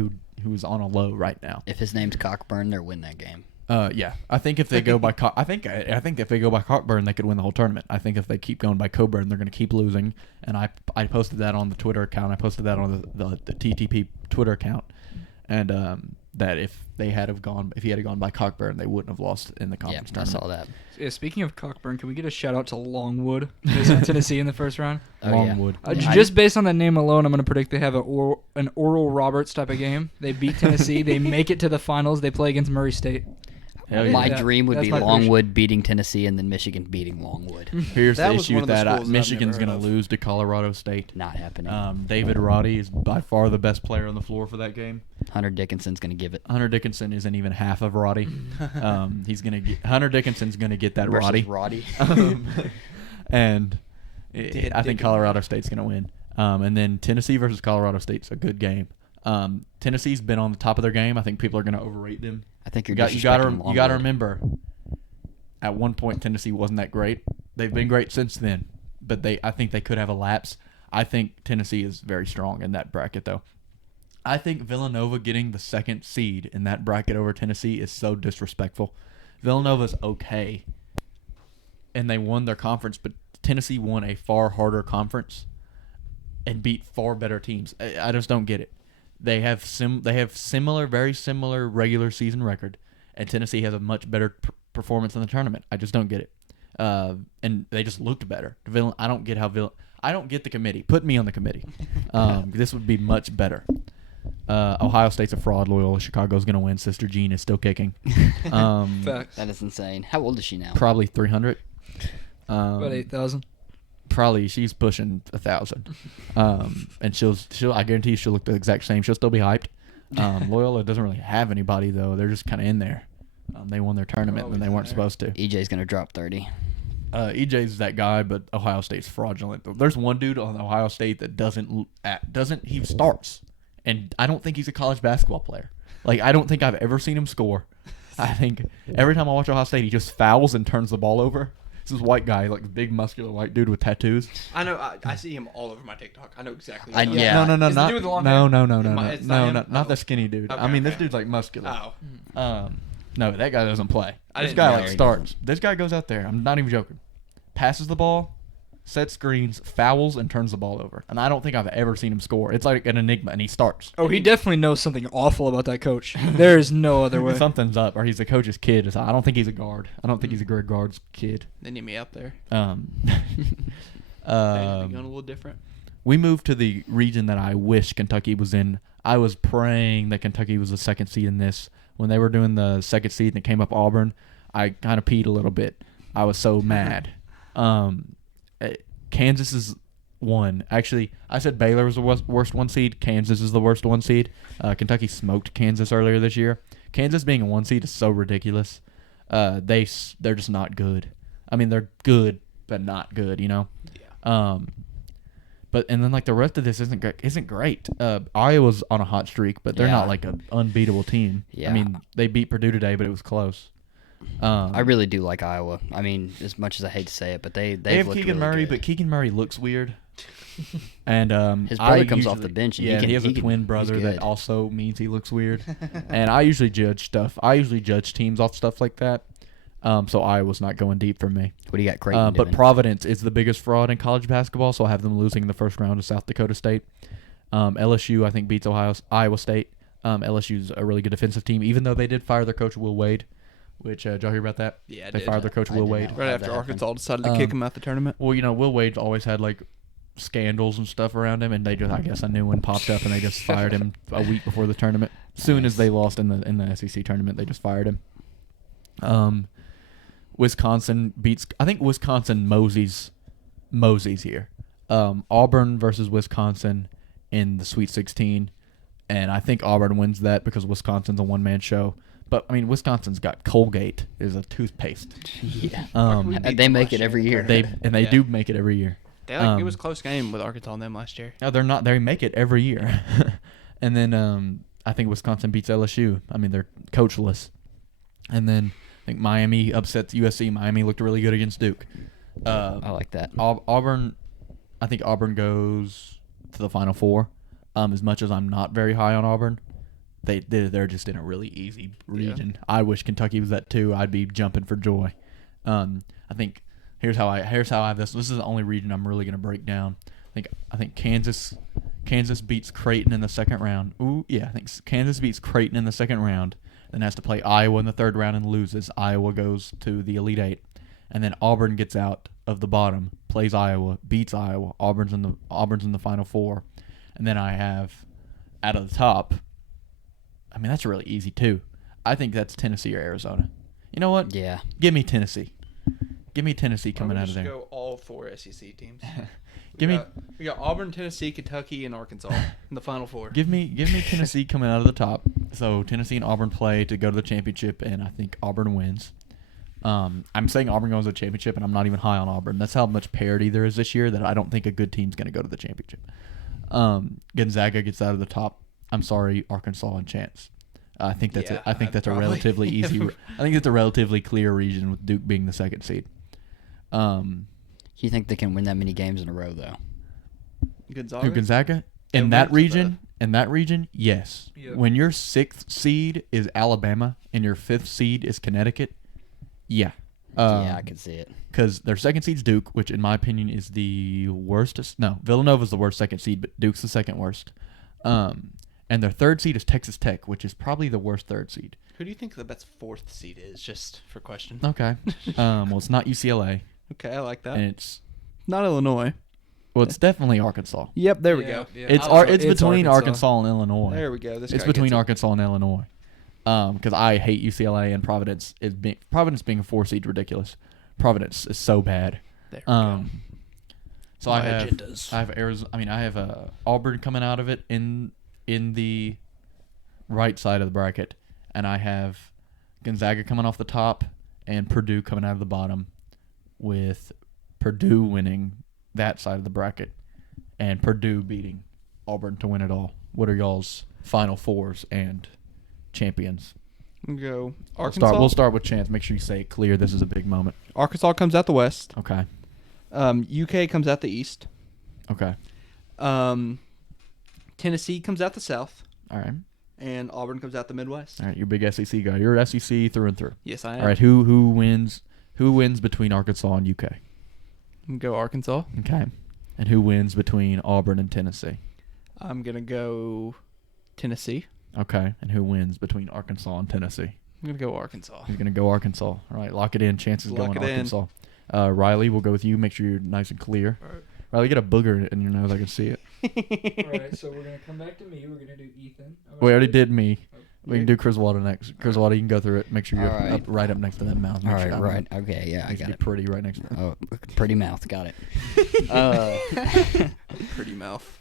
who's on a low right now. If his name's Cockburn, they'll win that game. Yeah, I think if they go by I think if they go by Cockburn, they could win the whole tournament. I think if they keep going by Coburn, they're going to keep losing. And I posted that on the Twitter account. I posted that on the TTP Twitter account, and that if he had gone by Cockburn, they wouldn't have lost in the conference I tournament. saw that. Yeah, speaking of Cockburn, can we get a shout out to Longwood, facing Tennessee in the first round? Oh, Longwood. Yeah. Just based on that name alone, I'm going to predict they have an Oral Roberts type of game. They beat Tennessee. They make it to the finals. They play against Murray State. Hell yeah. My Yeah, dream would that's be my Longwood beating Tennessee and then Michigan beating Longwood. Here's That the was issue one of with the that. schools I've Michigan's never going to heard of. lose to Colorado State. Not happening. David Roddy is by far the best player on the floor for that game. Hunter Dickinson's going to give it. Hunter Dickinson isn't even half of Roddy. Hunter Dickinson's going to get that Versus Roddy. Roddy. And I think Colorado State's going to win. And then Tennessee versus Colorado State's a good game. Tennessee's been on the top of their game. I think people are going to overrate them. I think you're You got to disrespecting remember, at one point Tennessee wasn't that great. They've been great since then, but I think they could have a lapse. I think Tennessee is very strong in that bracket, though. I think Villanova getting the second seed in that bracket over Tennessee is so disrespectful. Villanova's okay, and they won their conference, but Tennessee won a far harder conference and beat far better teams. I just don't get it. They have very similar regular season record, and Tennessee has a much better performance in the tournament. I just don't get it. And they just looked better. I don't get I don't get the committee. Put me on the committee. This would be much better. Ohio State's a fraud. Loyola Chicago's going to win. Sister Jean is still kicking. Facts. That is insane. How old is she now? Probably 300. About 8,000. Probably she's pushing 1,000. And she'll I guarantee she'll look the exact same. She'll still be hyped. Loyola doesn't really have anybody though. They're just kind of in there. They won their tournament when they weren't supposed to. EJ's going to drop 30. EJ's that guy, but Ohio State's fraudulent. There's one dude on Ohio State that he starts, and I don't think he's a college basketball player. Like, I don't think I've ever seen him score. I think every time I watch Ohio State, he just fouls and turns the ball over. This is white guy, like big muscular white dude with tattoos. I know. I see him all over my TikTok. I know exactly. I- What yeah. No, Is the not dude with the long no, hair? no, no, no, Am no, I- it's no, not no, him? not Oh. the skinny dude. Okay, I mean, this okay. dude's like muscular. Oh. No, that guy doesn't play. I This didn't guy know like he starts. This guy goes out there. I'm not even joking. Passes the ball, sets screens, fouls, and turns the ball over. And I don't think I've ever seen him score. It's like an enigma, and he starts. Oh, he definitely knows something awful about that coach. There is no other way. Something's up, or he's the coach's kid. I don't think he's a guard. I don't think he's a Greg Guard's kid. They need me up there. They need me going a little different. We moved to the region that I wish Kentucky was in. I was praying that Kentucky was the second seed in this. When they were doing the second seed and it came up Auburn, I kind of peed a little bit. I was so mad. Kansas is one. Actually, I said Baylor was the worst one seed. Kansas is the worst one seed. Kentucky smoked Kansas earlier this year. Kansas being a one seed is so ridiculous. They're just not good. I mean, they're good, but not good, you know? Yeah. And then like the rest of this isn't great. Iowa's on a hot streak, but they're Yeah. not like an unbeatable team. Yeah. I mean, they beat Purdue today, but it was close. I really do like Iowa. I mean, as much as I hate to say it, but they have looked Keegan really Murray, good. but Keegan Murray looks weird. And His brother comes off the bench, and Yeah, he has a can- twin he's brother that good. also means he looks weird. And I usually judge stuff. I usually judge teams off stuff like that. So Iowa's not going deep for me. What do you got, Creighton But doing? Providence is the biggest fraud in college basketball, so I have them losing in the first round to South Dakota State. LSU, I think, beats Iowa State. LSU's a really good defensive team, even though they did fire their coach Will Wade. Which did y'all hear about that? Yeah, I they did. fired their coach I Will did Wade. not. Right How'd after that happen? Arkansas decided to kick him out the tournament. Well, Will Wade's always had like scandals and stuff around him, and they just, I guess, a new one popped up, and they just fired him a week before the tournament. As soon as they lost in the SEC tournament, they just fired him. Wisconsin beats. I think Wisconsin Mosey's here. Auburn versus Wisconsin in the Sweet 16, and I think Auburn wins that because Wisconsin's a one-man show. But I mean, Wisconsin's got Colgate is a toothpaste. Yeah. beat They them make last it every year. year. They Yeah. do make it every year. It was a close game with Arkansas and them last year. No, they're not. They make it every year. And then I think Wisconsin beats LSU. I mean, they're coachless. And then I think Miami upsets USC. Miami looked really good against Duke. I like that. Auburn, I think Auburn goes to the Final Four. As much as I'm not very high on Auburn, they're just in a really easy region. I wish Kentucky was that too. I'd be jumping for joy. I think here's how I have this. This is the only region I'm really going to break down. I think Kansas beats Creighton in the second round. I think Kansas beats Creighton in the second round, then has to play Iowa in the third round and loses. Iowa goes to the Elite Eight, and then Auburn gets out of the bottom, plays Iowa, beats Iowa. Auburn's in the Final Four, and then I have out of the top. I mean, that's really easy too. I think that's Tennessee or Arizona. You know what? Yeah. Give me Tennessee. Give me Tennessee coming out of there. Go all 4 SEC teams. We We got Auburn, Tennessee, Kentucky, and Arkansas in the Final Four. Give me Tennessee coming out of the top. So Tennessee and Auburn play to go to the championship, and I think Auburn wins. I'm saying Auburn goes to the championship, and I'm not even high on Auburn. That's how much parity there is this year that I don't think a good team's going to go to the championship. Gonzaga gets out of the top. I'm sorry, Arkansas and Chance. I think that's a relatively easy. I think it's a relatively clear region with Duke being the second seed. You think they can win that many games in a row, though? Gonzaga? In that region, yes. Yep. When your 6th seed is Alabama and your 5th seed is Connecticut, yeah. Yeah, I can see it. Because their second seed's Duke, which in my opinion is the worst. No, Villanova's the worst second seed, but Duke's the second worst. And their third seed is Texas Tech, which is probably the worst third seed. Who do you think the best 4th seed is, just for question? Okay. Well, it's not UCLA, Okay, I like that. and it's Not definitely Arkansas. Yep, there we go. Yeah. It's between Arkansas and Illinois. There we go. It's between Arkansas and Illinois. Because I hate UCLA and Providence. Providence being a 4 seed ridiculous. Providence is so bad. There we go. So My I have agendas. Arizona. I have Auburn coming out of it in the right side of the bracket, and I have Gonzaga coming off the top and Purdue coming out of the bottom, with Purdue winning that side of the bracket and Purdue beating Auburn to win it all. What are y'all's Final Fours and champions? Go Arkansas. We'll start with Chance. Make sure you say it clear. This is a big moment. Arkansas comes out the West. Okay. UK comes out the East. Okay. Tennessee comes out the South. All right. And Auburn comes out the Midwest. All right. You're a big SEC guy. You're SEC through and through. Yes, I am. All right. Who wins? Who wins between Arkansas and UK? Go Arkansas. Okay. And who wins between Auburn and Tennessee? I'm going to go Tennessee. Okay. And who wins between Arkansas and Tennessee? I'm going to go Arkansas. You're going to go Arkansas. All right. Lock it in. Chances Lock going it in. Arkansas. Riley, we'll go with you. Make sure you're nice and clear. All right. Riley, get a booger in your nose. I can see it. All right, so we're gonna come back to me. We're gonna do Ethan. We already did me. We can do Kryzwada next. Kryzwada, you can go through it. Make sure you're All right. right up next to that mouth. All Make sure right, that right. Okay, yeah, I needs to got be it. pretty right next to it. Oh, pretty mouth. Got it. Pretty mouth.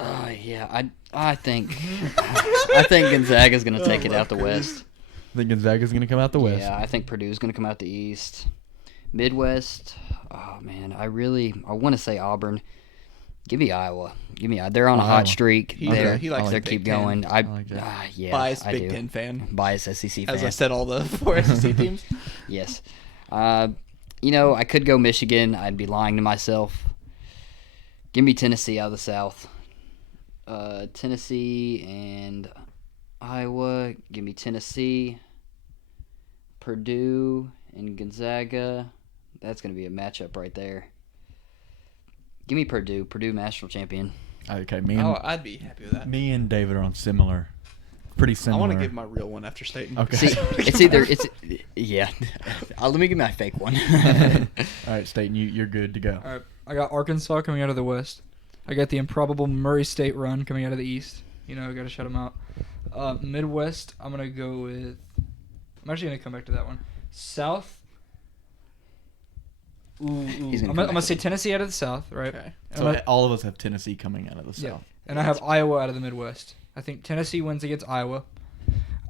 Yeah, I think Gonzaga's gonna take it out the West. I think Gonzaga's going to come out the West. Yeah, I think Purdue's gonna come out the East. Midwest. Oh man, I want to say Auburn. Give me Iowa. They're on a hot streak. He They likes the keep Big Ten. going. I like that. Yeah, Biased I Big do. Ten fan. Biased SEC fan. As I said, all the 4 SEC teams. Yes. I could go Michigan. I'd be lying to myself. Give me Tennessee out of the South. Tennessee and Iowa. Give me Tennessee. Purdue and Gonzaga. That's going to be a matchup right there. Give me Purdue. Purdue national champion. Okay, I'd be happy with that. me and David are on similar pretty I similar. want to give my real one after Staton. Okay. See, yeah. Let me give my fake one. All right, Staton, you're good to go. All right, I got Arkansas coming out of the West. I got the improbable Murray State run coming out of the East. You know, got to shut them out. Midwest, I'm going to go with... I'm actually going to come back to that one. South... I'm going to say Tennessee out of the South, right? Okay. So all of us have Tennessee coming out of the Yeah. South. And I have Iowa out of the Midwest. I think Tennessee wins against Iowa.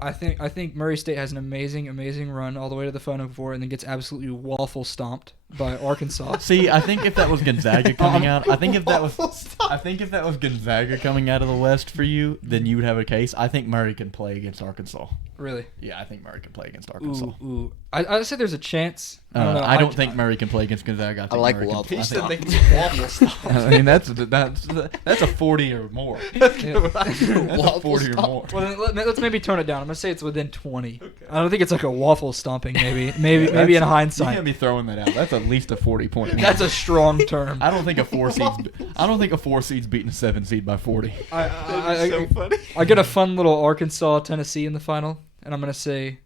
I think Murray State has an amazing run all the way to the Final Four and then gets absolutely waffle stomped by Arkansas. See, I think if that was Gonzaga coming out, I think if that was Gonzaga coming out of the West for you, then you would have a case. I think Murray can play against Arkansas. Really? Yeah, I think Murray can play against Arkansas. Ooh. I'd say there's a chance. I don't think Murray can play against Gonzaga. I like Murray can- waffles. He said they think- can waffle stop. I mean, that's a 40 or more. That's a 40 or more. Well, then let's maybe tone it down. I'm gonna say it's within 20. Okay. I don't think it's like a waffle stomping. Maybe in hindsight. You can't be throwing that out. That's at least a 40-point. That's a strong term. I don't think a 4 seed's beating a 7 seed by 40. That'd be so funny. I get a fun little Arkansas Tennessee in the final, and I'm gonna say,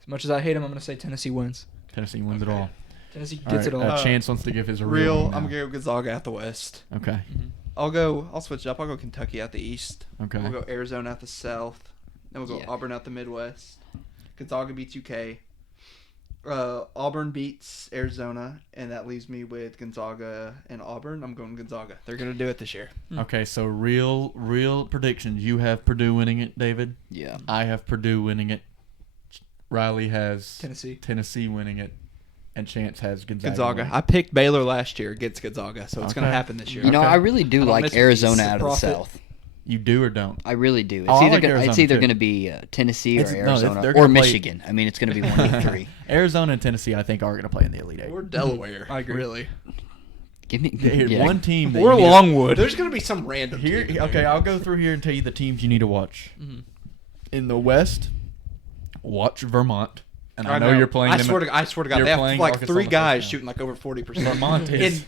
as much as I hate him, I'm gonna say Tennessee wins. Tennessee wins it all. Tennessee All gets right, it all. Chance wants to give his Real. one I'm now. gonna go Gonzaga out the West. Okay. I'll switch it up. I'll go Kentucky out the East. Okay. We'll go Arizona out the South. Then we'll go Yeah. Auburn out the Midwest. Gonzaga beats UK. Auburn beats Arizona, and that leaves me with Gonzaga and Auburn. I'm going Gonzaga. They're gonna do it this year. Okay, so real predictions. You have Purdue winning it, David. Yeah. I have Purdue winning it. Riley has Tennessee winning it, and Chance has Gonzaga. Gonzaga. winning I picked Baylor last year against Gonzaga, so it's gonna Okay. happen this year. You know, Okay. I really do I don't miss like the Arizona East. out of the Profit. South. You do or don't? I really do. It's Oh, I either like gonna, it's Arizona, either too. going to be Tennessee or It's- no, Arizona they're or gonna play- Michigan. I mean, it's going to be one of the three. Arizona and Tennessee, I think, are going to play in the Elite Eight. Or Delaware. I agree. Really. Give me Here, yeah. one team. That Or you need to- Longwood. There's gonna be some random. Here, team in okay, there. I'll go through here and tell you the teams you need to watch. Mhm. In the West, watch Vermont. And I know you're playing I them. swear to God, you're they have playing like Arkansas 3 in the guys first round. shooting like over 40%. Vermont is.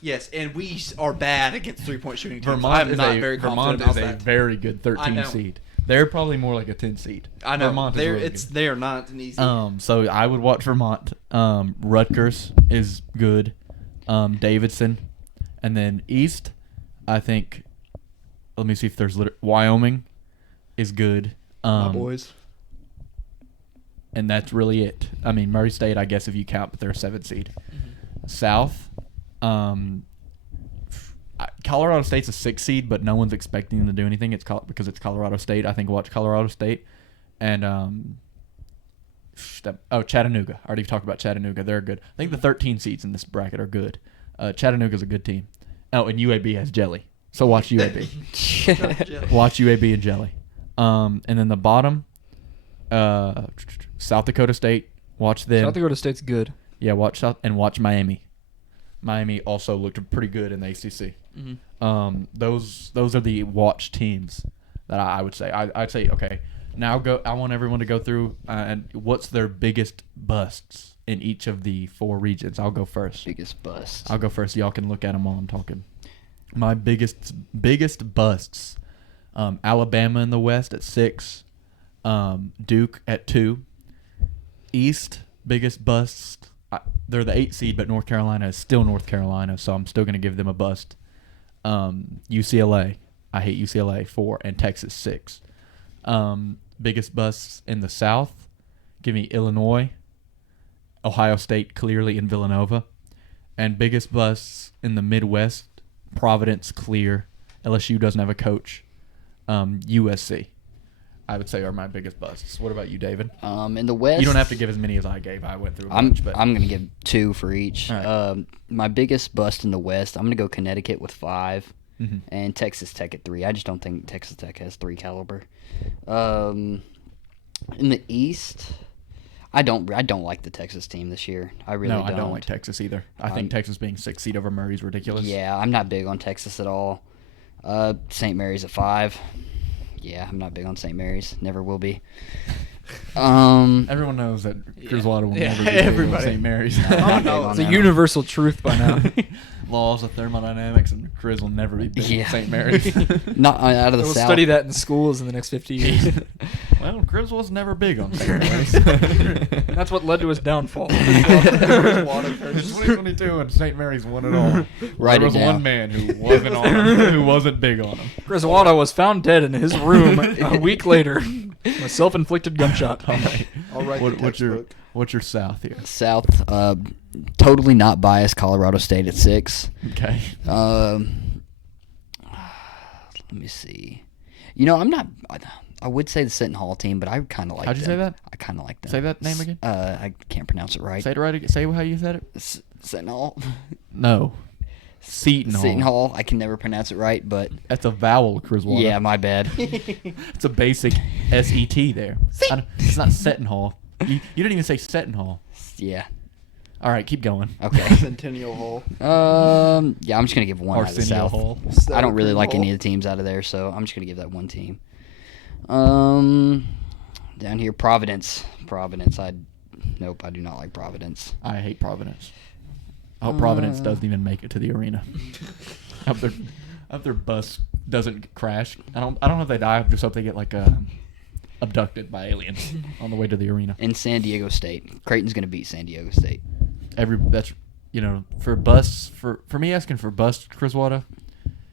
Yes, and we are bad against 3-point shooting teams. Vermont I'm is not a very Vermont confident is about a that. very good I 13 know. seed. They're probably more like a 10 seed. I know. Vermont is They're really it's good. they are not an easy. So I would watch Vermont. Rutgers is good. Davidson, and then East, I think. Let me see if there's Wyoming, is good. my boys. And that's really it. I mean, Murray State, I guess if you count, but they're a 7 seed. South, Colorado State's a 6 seed, but no one's expecting them to do anything. It's because it's Colorado State. I think watch Colorado State, and Chattanooga. I already talked about Chattanooga. They're good. I think the 13 seeds in this bracket are good. Chattanooga's a good team. Oh, and UAB has Jelly, so watch UAB. Watch UAB and Jelly. And then the bottom, South Dakota State. Watch them. South Dakota State's good. Yeah, watch Miami. Miami also looked pretty good in the ACC. Mm-hmm. Those are the watch teams that I would say. I'd say okay. Now I want everyone to go through and what's their biggest busts in each of the 4 regions. I'll go first. Biggest bust. I'll go first. Y'all can look at them while I'm talking. My biggest busts. Alabama in the West at 6. Duke at 2. East, biggest busts. They're the 8 seed, but North Carolina is still North Carolina, so I'm still going to give them a bust. UCLA, I hate UCLA, 4, and Texas 6. Biggest busts in the South, give me Illinois, Ohio State clearly in Villanova, and biggest busts in the Midwest, Providence clear, LSU doesn't have a coach, USC. I would say are my biggest busts. What about you, David? In the West, You don't have to give as many as I gave. I went through a I'm bunch, but going to give 2 for each. All right. My biggest bust in the West, I'm going to go Connecticut with 5, Mhm. and Texas Tech at 3. I just don't think Texas Tech has 3 caliber. In the East, I don't like the Texas team this year. I really no, don't. I don't like Texas either. I think Texas being 6 seed over Murray is ridiculous. Yeah, I'm not big on Texas at all. St. Mary's at 5. Yeah, I'm not big on St. Mary's. Never will be. Everyone knows that Kryzwada will never be big on everybody. St. Mary's. It's a universal truth by now. Laws of thermodynamics, and Kryz will never be big on St. Mary's. Not out of the We'll South. study that in schools in the next 50 years. Well, Kryz was never big on St. Mary's. That's what led to his downfall. Water curses. 2022 and St. Mary's won it all. Write there it was down. one man who wasn't on him, who wasn't big on him. Kryzwada was found dead in his room a week later. A self-inflicted gunshot. All right. I'll write the textbook. What's your South here? South, totally not biased. Colorado State at 6. Okay. Let me see. I'm not. I would say the Seton Hall team, but I kind of like. How'd you them. say that? I kind of like them. Say that name again. I can't pronounce it right. Say it right again. Say how you said it. Seton Hall. No. Seton Hall. Seton Hall. I can never pronounce it right, but That's a vowel, Kryzwada. yeah, my bad. It's a basic SET there. It's not Seton Hall. You didn't even say Seton Hall. Yeah. All right, keep going. Okay. Centennial Hall. Yeah, I'm just gonna give one out of the Arsenio South. Hall. I don't really like Hall. any of the teams out of there, so I'm just gonna give that one team. Down here, Providence. Nope, I do not like Providence. I hate Providence. I hope Providence doesn't even make it to the arena. I hope their bus doesn't crash. I don't know if they die. I just hope they get abducted by aliens on the way to the arena. In San Diego State, Creighton's gonna beat San Diego State. For me asking for bus, Kryzwada,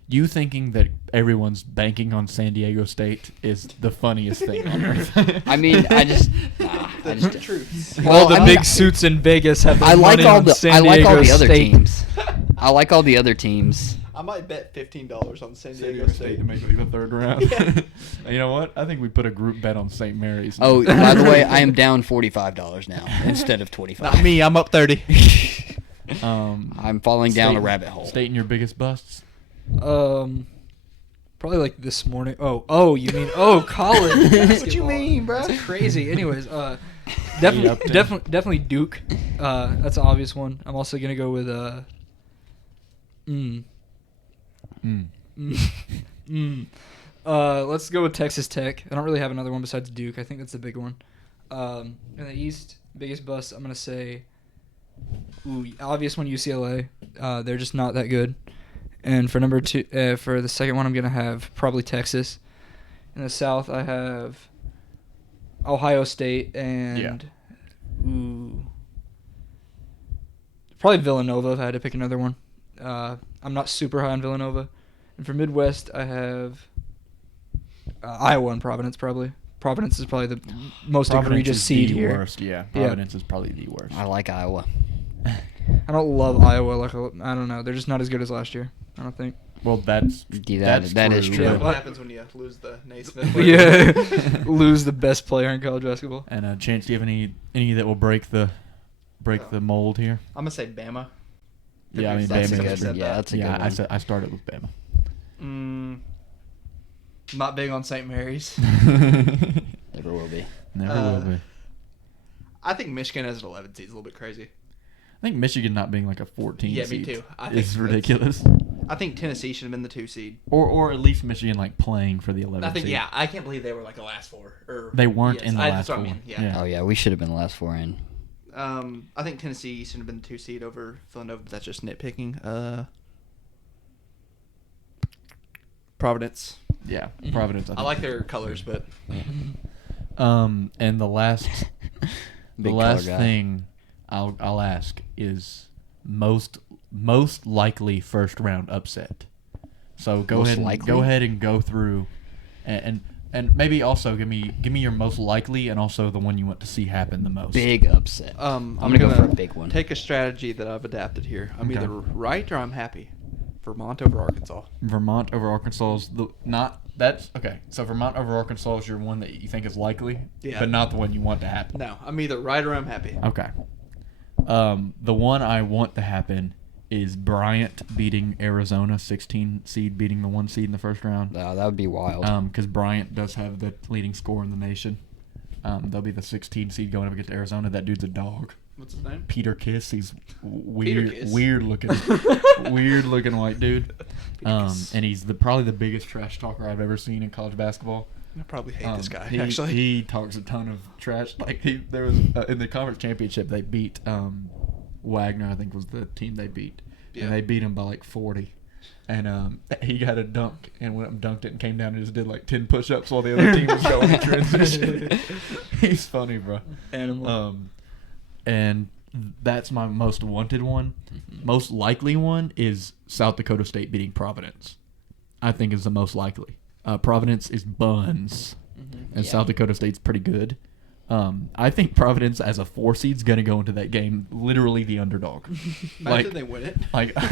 you thinking that everyone's banking on San Diego State is the funniest thing on earth. I mean, I just Truth. All the I mean, big suits in Vegas have their I like money all on the San I like all Diego the other State. teams. I like all the other teams. I might bet $15 on San Diego State State. to make it to the third round. You know what? I think we put a group bet on St. Mary's. Oh, by the way, I am down $45 now instead of 25. Not me. I'm up 30. I'm falling down a rabbit hole. Stating your biggest busts. Probably like this morning. Oh, you mean college? What you mean, bro? That's crazy. Anyways, Upton. definitely Duke. That's an obvious one. I'm also gonna go with let's go with Texas Tech. I don't really have another one besides Duke. I think that's the big one. In the East, biggest bust, I'm gonna say, obvious one, UCLA. They're just not that good. And for number 2, for the second one, I'm gonna have probably Texas. In the South, I have Ohio State and probably Villanova if I had to pick another one. I'm not super high on Villanova. And for Midwest, I have Iowa and Providence probably. Providence is probably the most egregious seed the here. Worst, yeah. Providence is probably the worst. I like Iowa. I don't love Iowa. I don't know. They're just not as good as last year. I don't think. Well, that's That is true. Yeah, What happens when you lose the Naismith? Yeah, lose the best player in college basketball. And Chance, do you have any that will break the mold here? I'm gonna say Bama. Yeah, I mean, That's a Bama good is one. true. Yeah, that's a good one. I started with Bama. Not big on St. Mary's. Never will be. Never will be. I think Michigan as an 11 seed is a little bit crazy. I think Michigan not being like a 14 Yeah, seed me too. I is think ridiculous. I think Tennessee should have been the 2 seed. Or at least Michigan like playing for the 11 I think seed. I can't believe they were like the last 4. Or They weren't in the last that's what 4. I mean. Yeah. Oh yeah, we should have been the last 4 in. I think Tennessee should have been the 2 seed over Villanova, but that's just nitpicking. Providence. Yeah, Providence. I like their colors, but And the last Big color guy. thing I'll ask is most likely first round upset. So go Most ahead likely? and go through and maybe also give me your most likely and also the one you want to see happen the most. Big upset. I'm gonna go for a big one. Take a strategy that I've adapted here. I'm Okay. either right or I'm happy. Vermont over Arkansas. Vermont over Arkansas is okay. So Vermont over Arkansas is your one that you think is likely, Yeah. but not the one you want to happen. No, I'm either right or I'm happy. Okay. The one I want to happen is Bryant beating Arizona, 16 seed beating the 1 seed in the first round. That would be wild. Because Bryant does have the leading score in the nation. They'll be the 16 seed going up against Arizona. That dude's a dog. What's his name? Peter Kiss. He's Peter Kiss. weird looking white dude. And he's probably the biggest trash talker I've ever seen in college basketball. I probably hate this guy. He, Actually, he talks a ton of trash. Like there was in the conference championship, they beat Wagner. I think was the team they beat, and they beat him by like 40. And he got a dunk and went up and dunked it and came down and just did like 10 push-ups while the other team was going in transition. He's funny, bro. Animal. And that's my most wanted one. Most likely one is South Dakota State beating Providence. I think is the most likely. Providence is buns, and South Dakota State's pretty good. I think Providence as a 4 seed's gonna go into that game literally the underdog. imagine they win it. Like I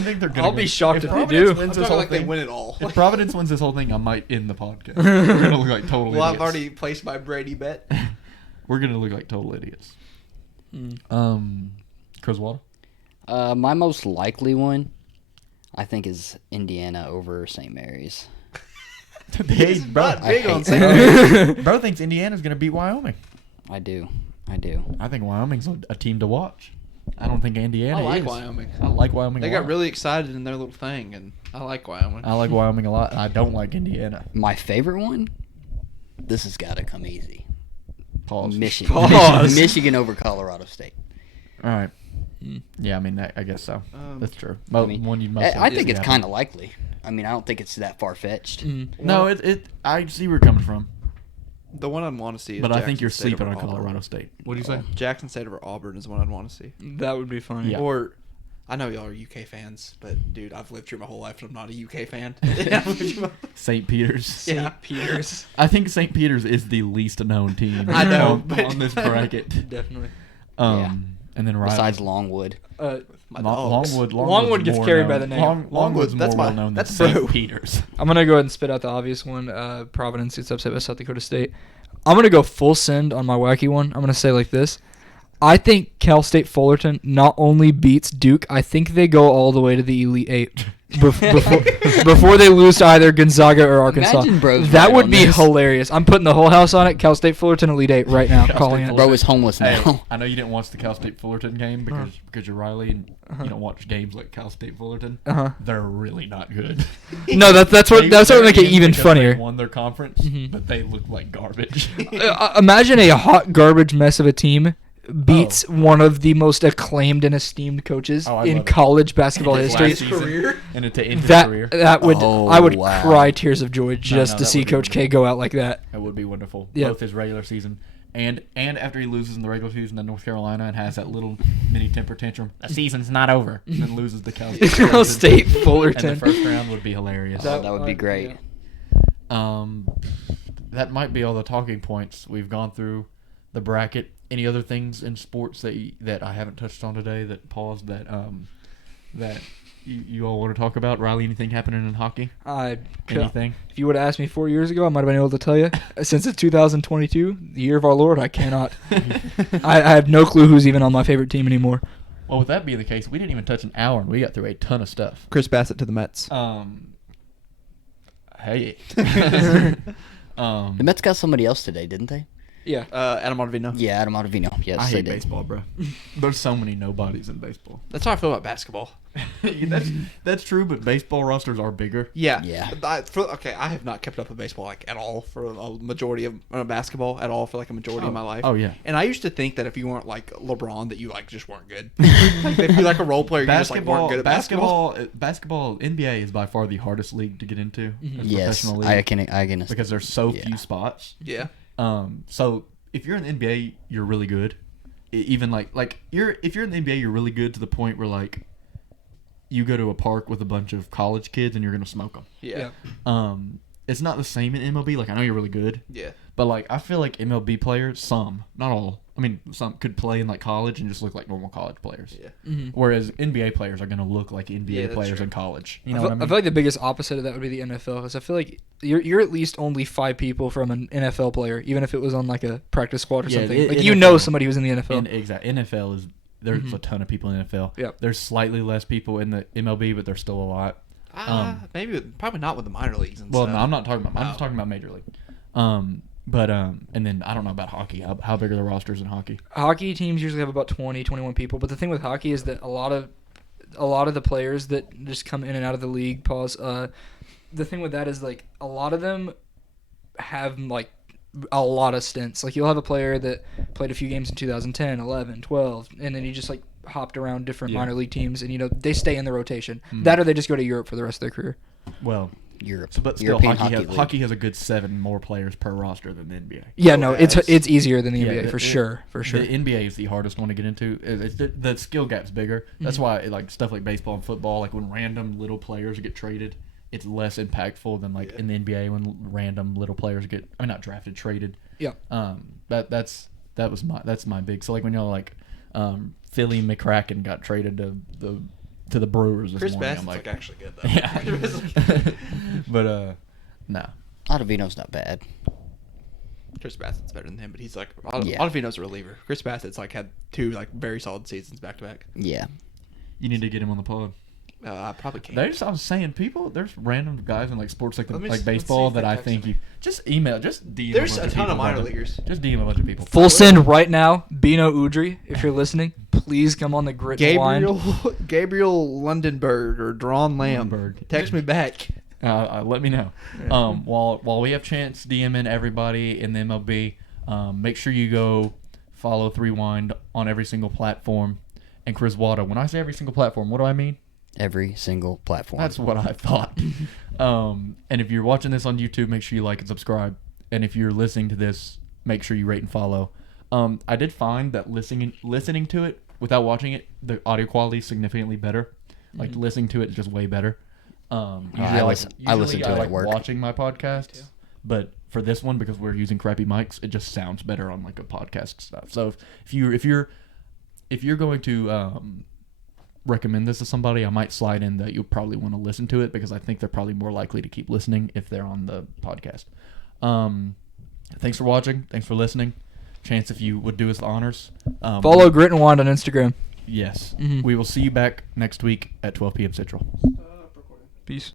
think they're gonna. I'll be shocked if they Providence do. wins I'm this talking whole like they thing- win it all. If Providence wins this whole thing, I might end the podcast. We're gonna look like total Well, idiots. I've already placed my Brady bet. We're gonna look like total idiots. Kryzwada? My most likely one, I think, is Indiana over St. Mary's. He's not big I on hate St. Bro thinks Indiana's gonna beat Wyoming. I do. I think Wyoming's a team to watch. I don't think Indiana I like is. Wyoming. I like Wyoming. They a got lot. really excited in their little thing, and I like Wyoming. I like Wyoming a lot. I don't like Indiana. My favorite one, this has got to come easy. Pause. Michigan. Pause. Michigan over Colorado State. All right. Yeah, I mean, I guess so. That's true. I mean, One you'd most I think likely it's have. kind of likely. I mean, I don't think it's that far-fetched. No, I see where you're coming from, The one I'd want to see is but I think Jackson you're State sleeping over on Colorado Auburn. State. What do you say? Jackson State over Auburn is the one I'd want to see. That would be funny. Yeah. Or, I know y'all are UK fans, but dude, I've lived here my whole life and I'm not a UK fan. St. Peter's. Yeah. Peters. I think St. Peter's is the least known team. I know, on, but- on this bracket. Definitely. And then right Besides Longwood. My dogs. Longwood's gets more carried by known. the name. Longwood's That's more my- well known than that's St. bro. Peter's. I'm going to go ahead and spit out the obvious one. Providence gets upset by South Dakota State. I'm going to go full send on my wacky one. I'm going to say like this. I think Cal State Fullerton not only beats Duke, I think they go all the way to the Elite Eight before they lose to either Gonzaga or Arkansas. Imagine bro's That right would on be this. hilarious. I'm putting the whole house on it. Cal State Fullerton Elite Eight right now. Cal Calling State it. Bro is homeless Hey, now. I know you didn't watch the Cal State Fullerton game because you're Riley and you don't watch games like Cal State Fullerton. Uh-huh. They're really not good. No, that's what would make it even Because funnier. They won their conference, Mhm. but they look like garbage. Imagine a hot garbage mess of a team beats one of the most acclaimed and esteemed coaches Oh, I in love it. college basketball His history. last season career? and into his That career. would Oh, I would wow. cry tears of joy just no, to that see would be Coach K wonderful. go out like that. It would be wonderful. Yeah. Both his regular season and after he loses in the regular season to North Carolina and has that little mini temper tantrum. The season's not over. And then loses the Cal State. Cal Fullerton. State And the Fullerton. first round would be hilarious. That would be great. That might be all the talking points we've gone through the bracket. Any other things in sports that I haven't touched on today that paused that you all want to talk about? Riley, anything happening in hockey? Anything? If you would have asked me 4 years ago, I might have been able to tell you. Since it's 2022, the year of our Lord, I cannot. I have no clue who's even on my favorite team anymore. Well, with that being the case, we didn't even touch an hour and we got through a ton of stuff. Chris Bassett to the Mets. Hey. The Mets got somebody else today, didn't they? Yeah. Adam Ottavino. Yeah, Adam Ottavino. Yes, I they hate did. baseball, bro. There's so many nobodies in baseball. That's how I feel about basketball. That's true, but baseball rosters are bigger. Yeah. Yeah. I have not kept up with baseball like at all for a majority of basketball at all for like a majority of my life. Oh, yeah. And I used to think that if you weren't like LeBron, that you like just weren't good. Like if you're like a role player, you just like weren't good at basketball. Basketball, NBA is by far the hardest league to get into. As Yes, professional league I can. because there's so yeah. few spots. Yeah. So if you're in the NBA, you're really good. Even if you're in the NBA, you're really good to the point where like you go to a park with a bunch of college kids and you're gonna smoke them. Yeah. It's not the same in MLB. Like I know you're really good, Yeah. but like I feel like MLB players, some, not all. I mean, some could play in like college and just look like normal college players. Yeah. Whereas NBA players are gonna look like Yeah, NBA that's players true. in college. You know I what feel, I I mean? feel like the biggest opposite of that would be the NFL, because I feel like you're at least only 5 people from an NFL player, even if it was on like a practice squad or Yeah, something. Like NFL somebody who's in the NFL. Exactly. NFL is there's a ton of people in NFL. Yep. There's slightly less people in the MLB, but there's still a lot. Probably not with the minor leagues and Well, stuff. no, I'm not talking about. I'm Oh. just talking about major league. And then I don't know about hockey. How big are the rosters in hockey? Hockey teams usually have about 20, 21 people, but the thing with hockey is that a lot of the players that just come in and out of the league, the thing with that is like a lot of them have like a lot of stints. Like you'll have a player that played a few games in 2010, 11, 12, and then he just like hopped around different minor league teams, and they stay in the rotation. That or they just go to Europe for the rest of their career. Well, Europe, but still, European hockey has a good 7 more players per roster than the NBA. Yeah, no, it's easier than the NBA for sure. The NBA is the hardest one to get into. The skill gap's bigger. That's why like stuff like baseball and football, like when random little players get traded, it's less impactful than like in the NBA when random little players get not drafted, traded. Yeah. That's my big. So like when y'all like Philly McCracken got traded to the Brewers this Chris morning. Bassett's I'm like actually good though. Yeah. But no. Ottavino's not bad. Chris Bassett's better than him, but he's like Ottavino's a reliever. Chris Bassett's like had 2 like very solid seasons back to back. Yeah. You need to get him on the pod. I probably can't. I was saying, there's random guys in like sports like let's baseball see if that I text think me. you just email, just DM. There's a a ton of minor bunch leaguers. Just DM a bunch of people. Full send right now. Bino Udry, if you're listening, please come on the Grit and Wind. Gabriel Lundenberg or Drawn Lamb. Lundenberg. Text me back. Let me know. While we have chance DMing everybody in the MLB, make sure you go follow Threewind on every single platform. And Kryzwada. When I say every single platform, what do I mean? Every single platform. That's what I thought. And if you're watching this on YouTube, make sure you like and subscribe. And if you're listening to this, make sure you rate and follow. I did find that listening to it without watching it, the audio quality is significantly better. Like listening to it is just way better. I listen to it at work. Watching my podcasts, but for this one, because we're using crappy mics, it just sounds better on like a podcast stuff. So if you're going to recommend this to somebody, I might slide in that you'll probably want to listen to it because I think they're probably more likely to keep listening if they're on the podcast. Thanks for watching. Thanks for listening. Chance, if you would do us the honors. Follow Grit and Wind on Instagram. Yes. We will see you back next week at 12 p.m. Central. Peace.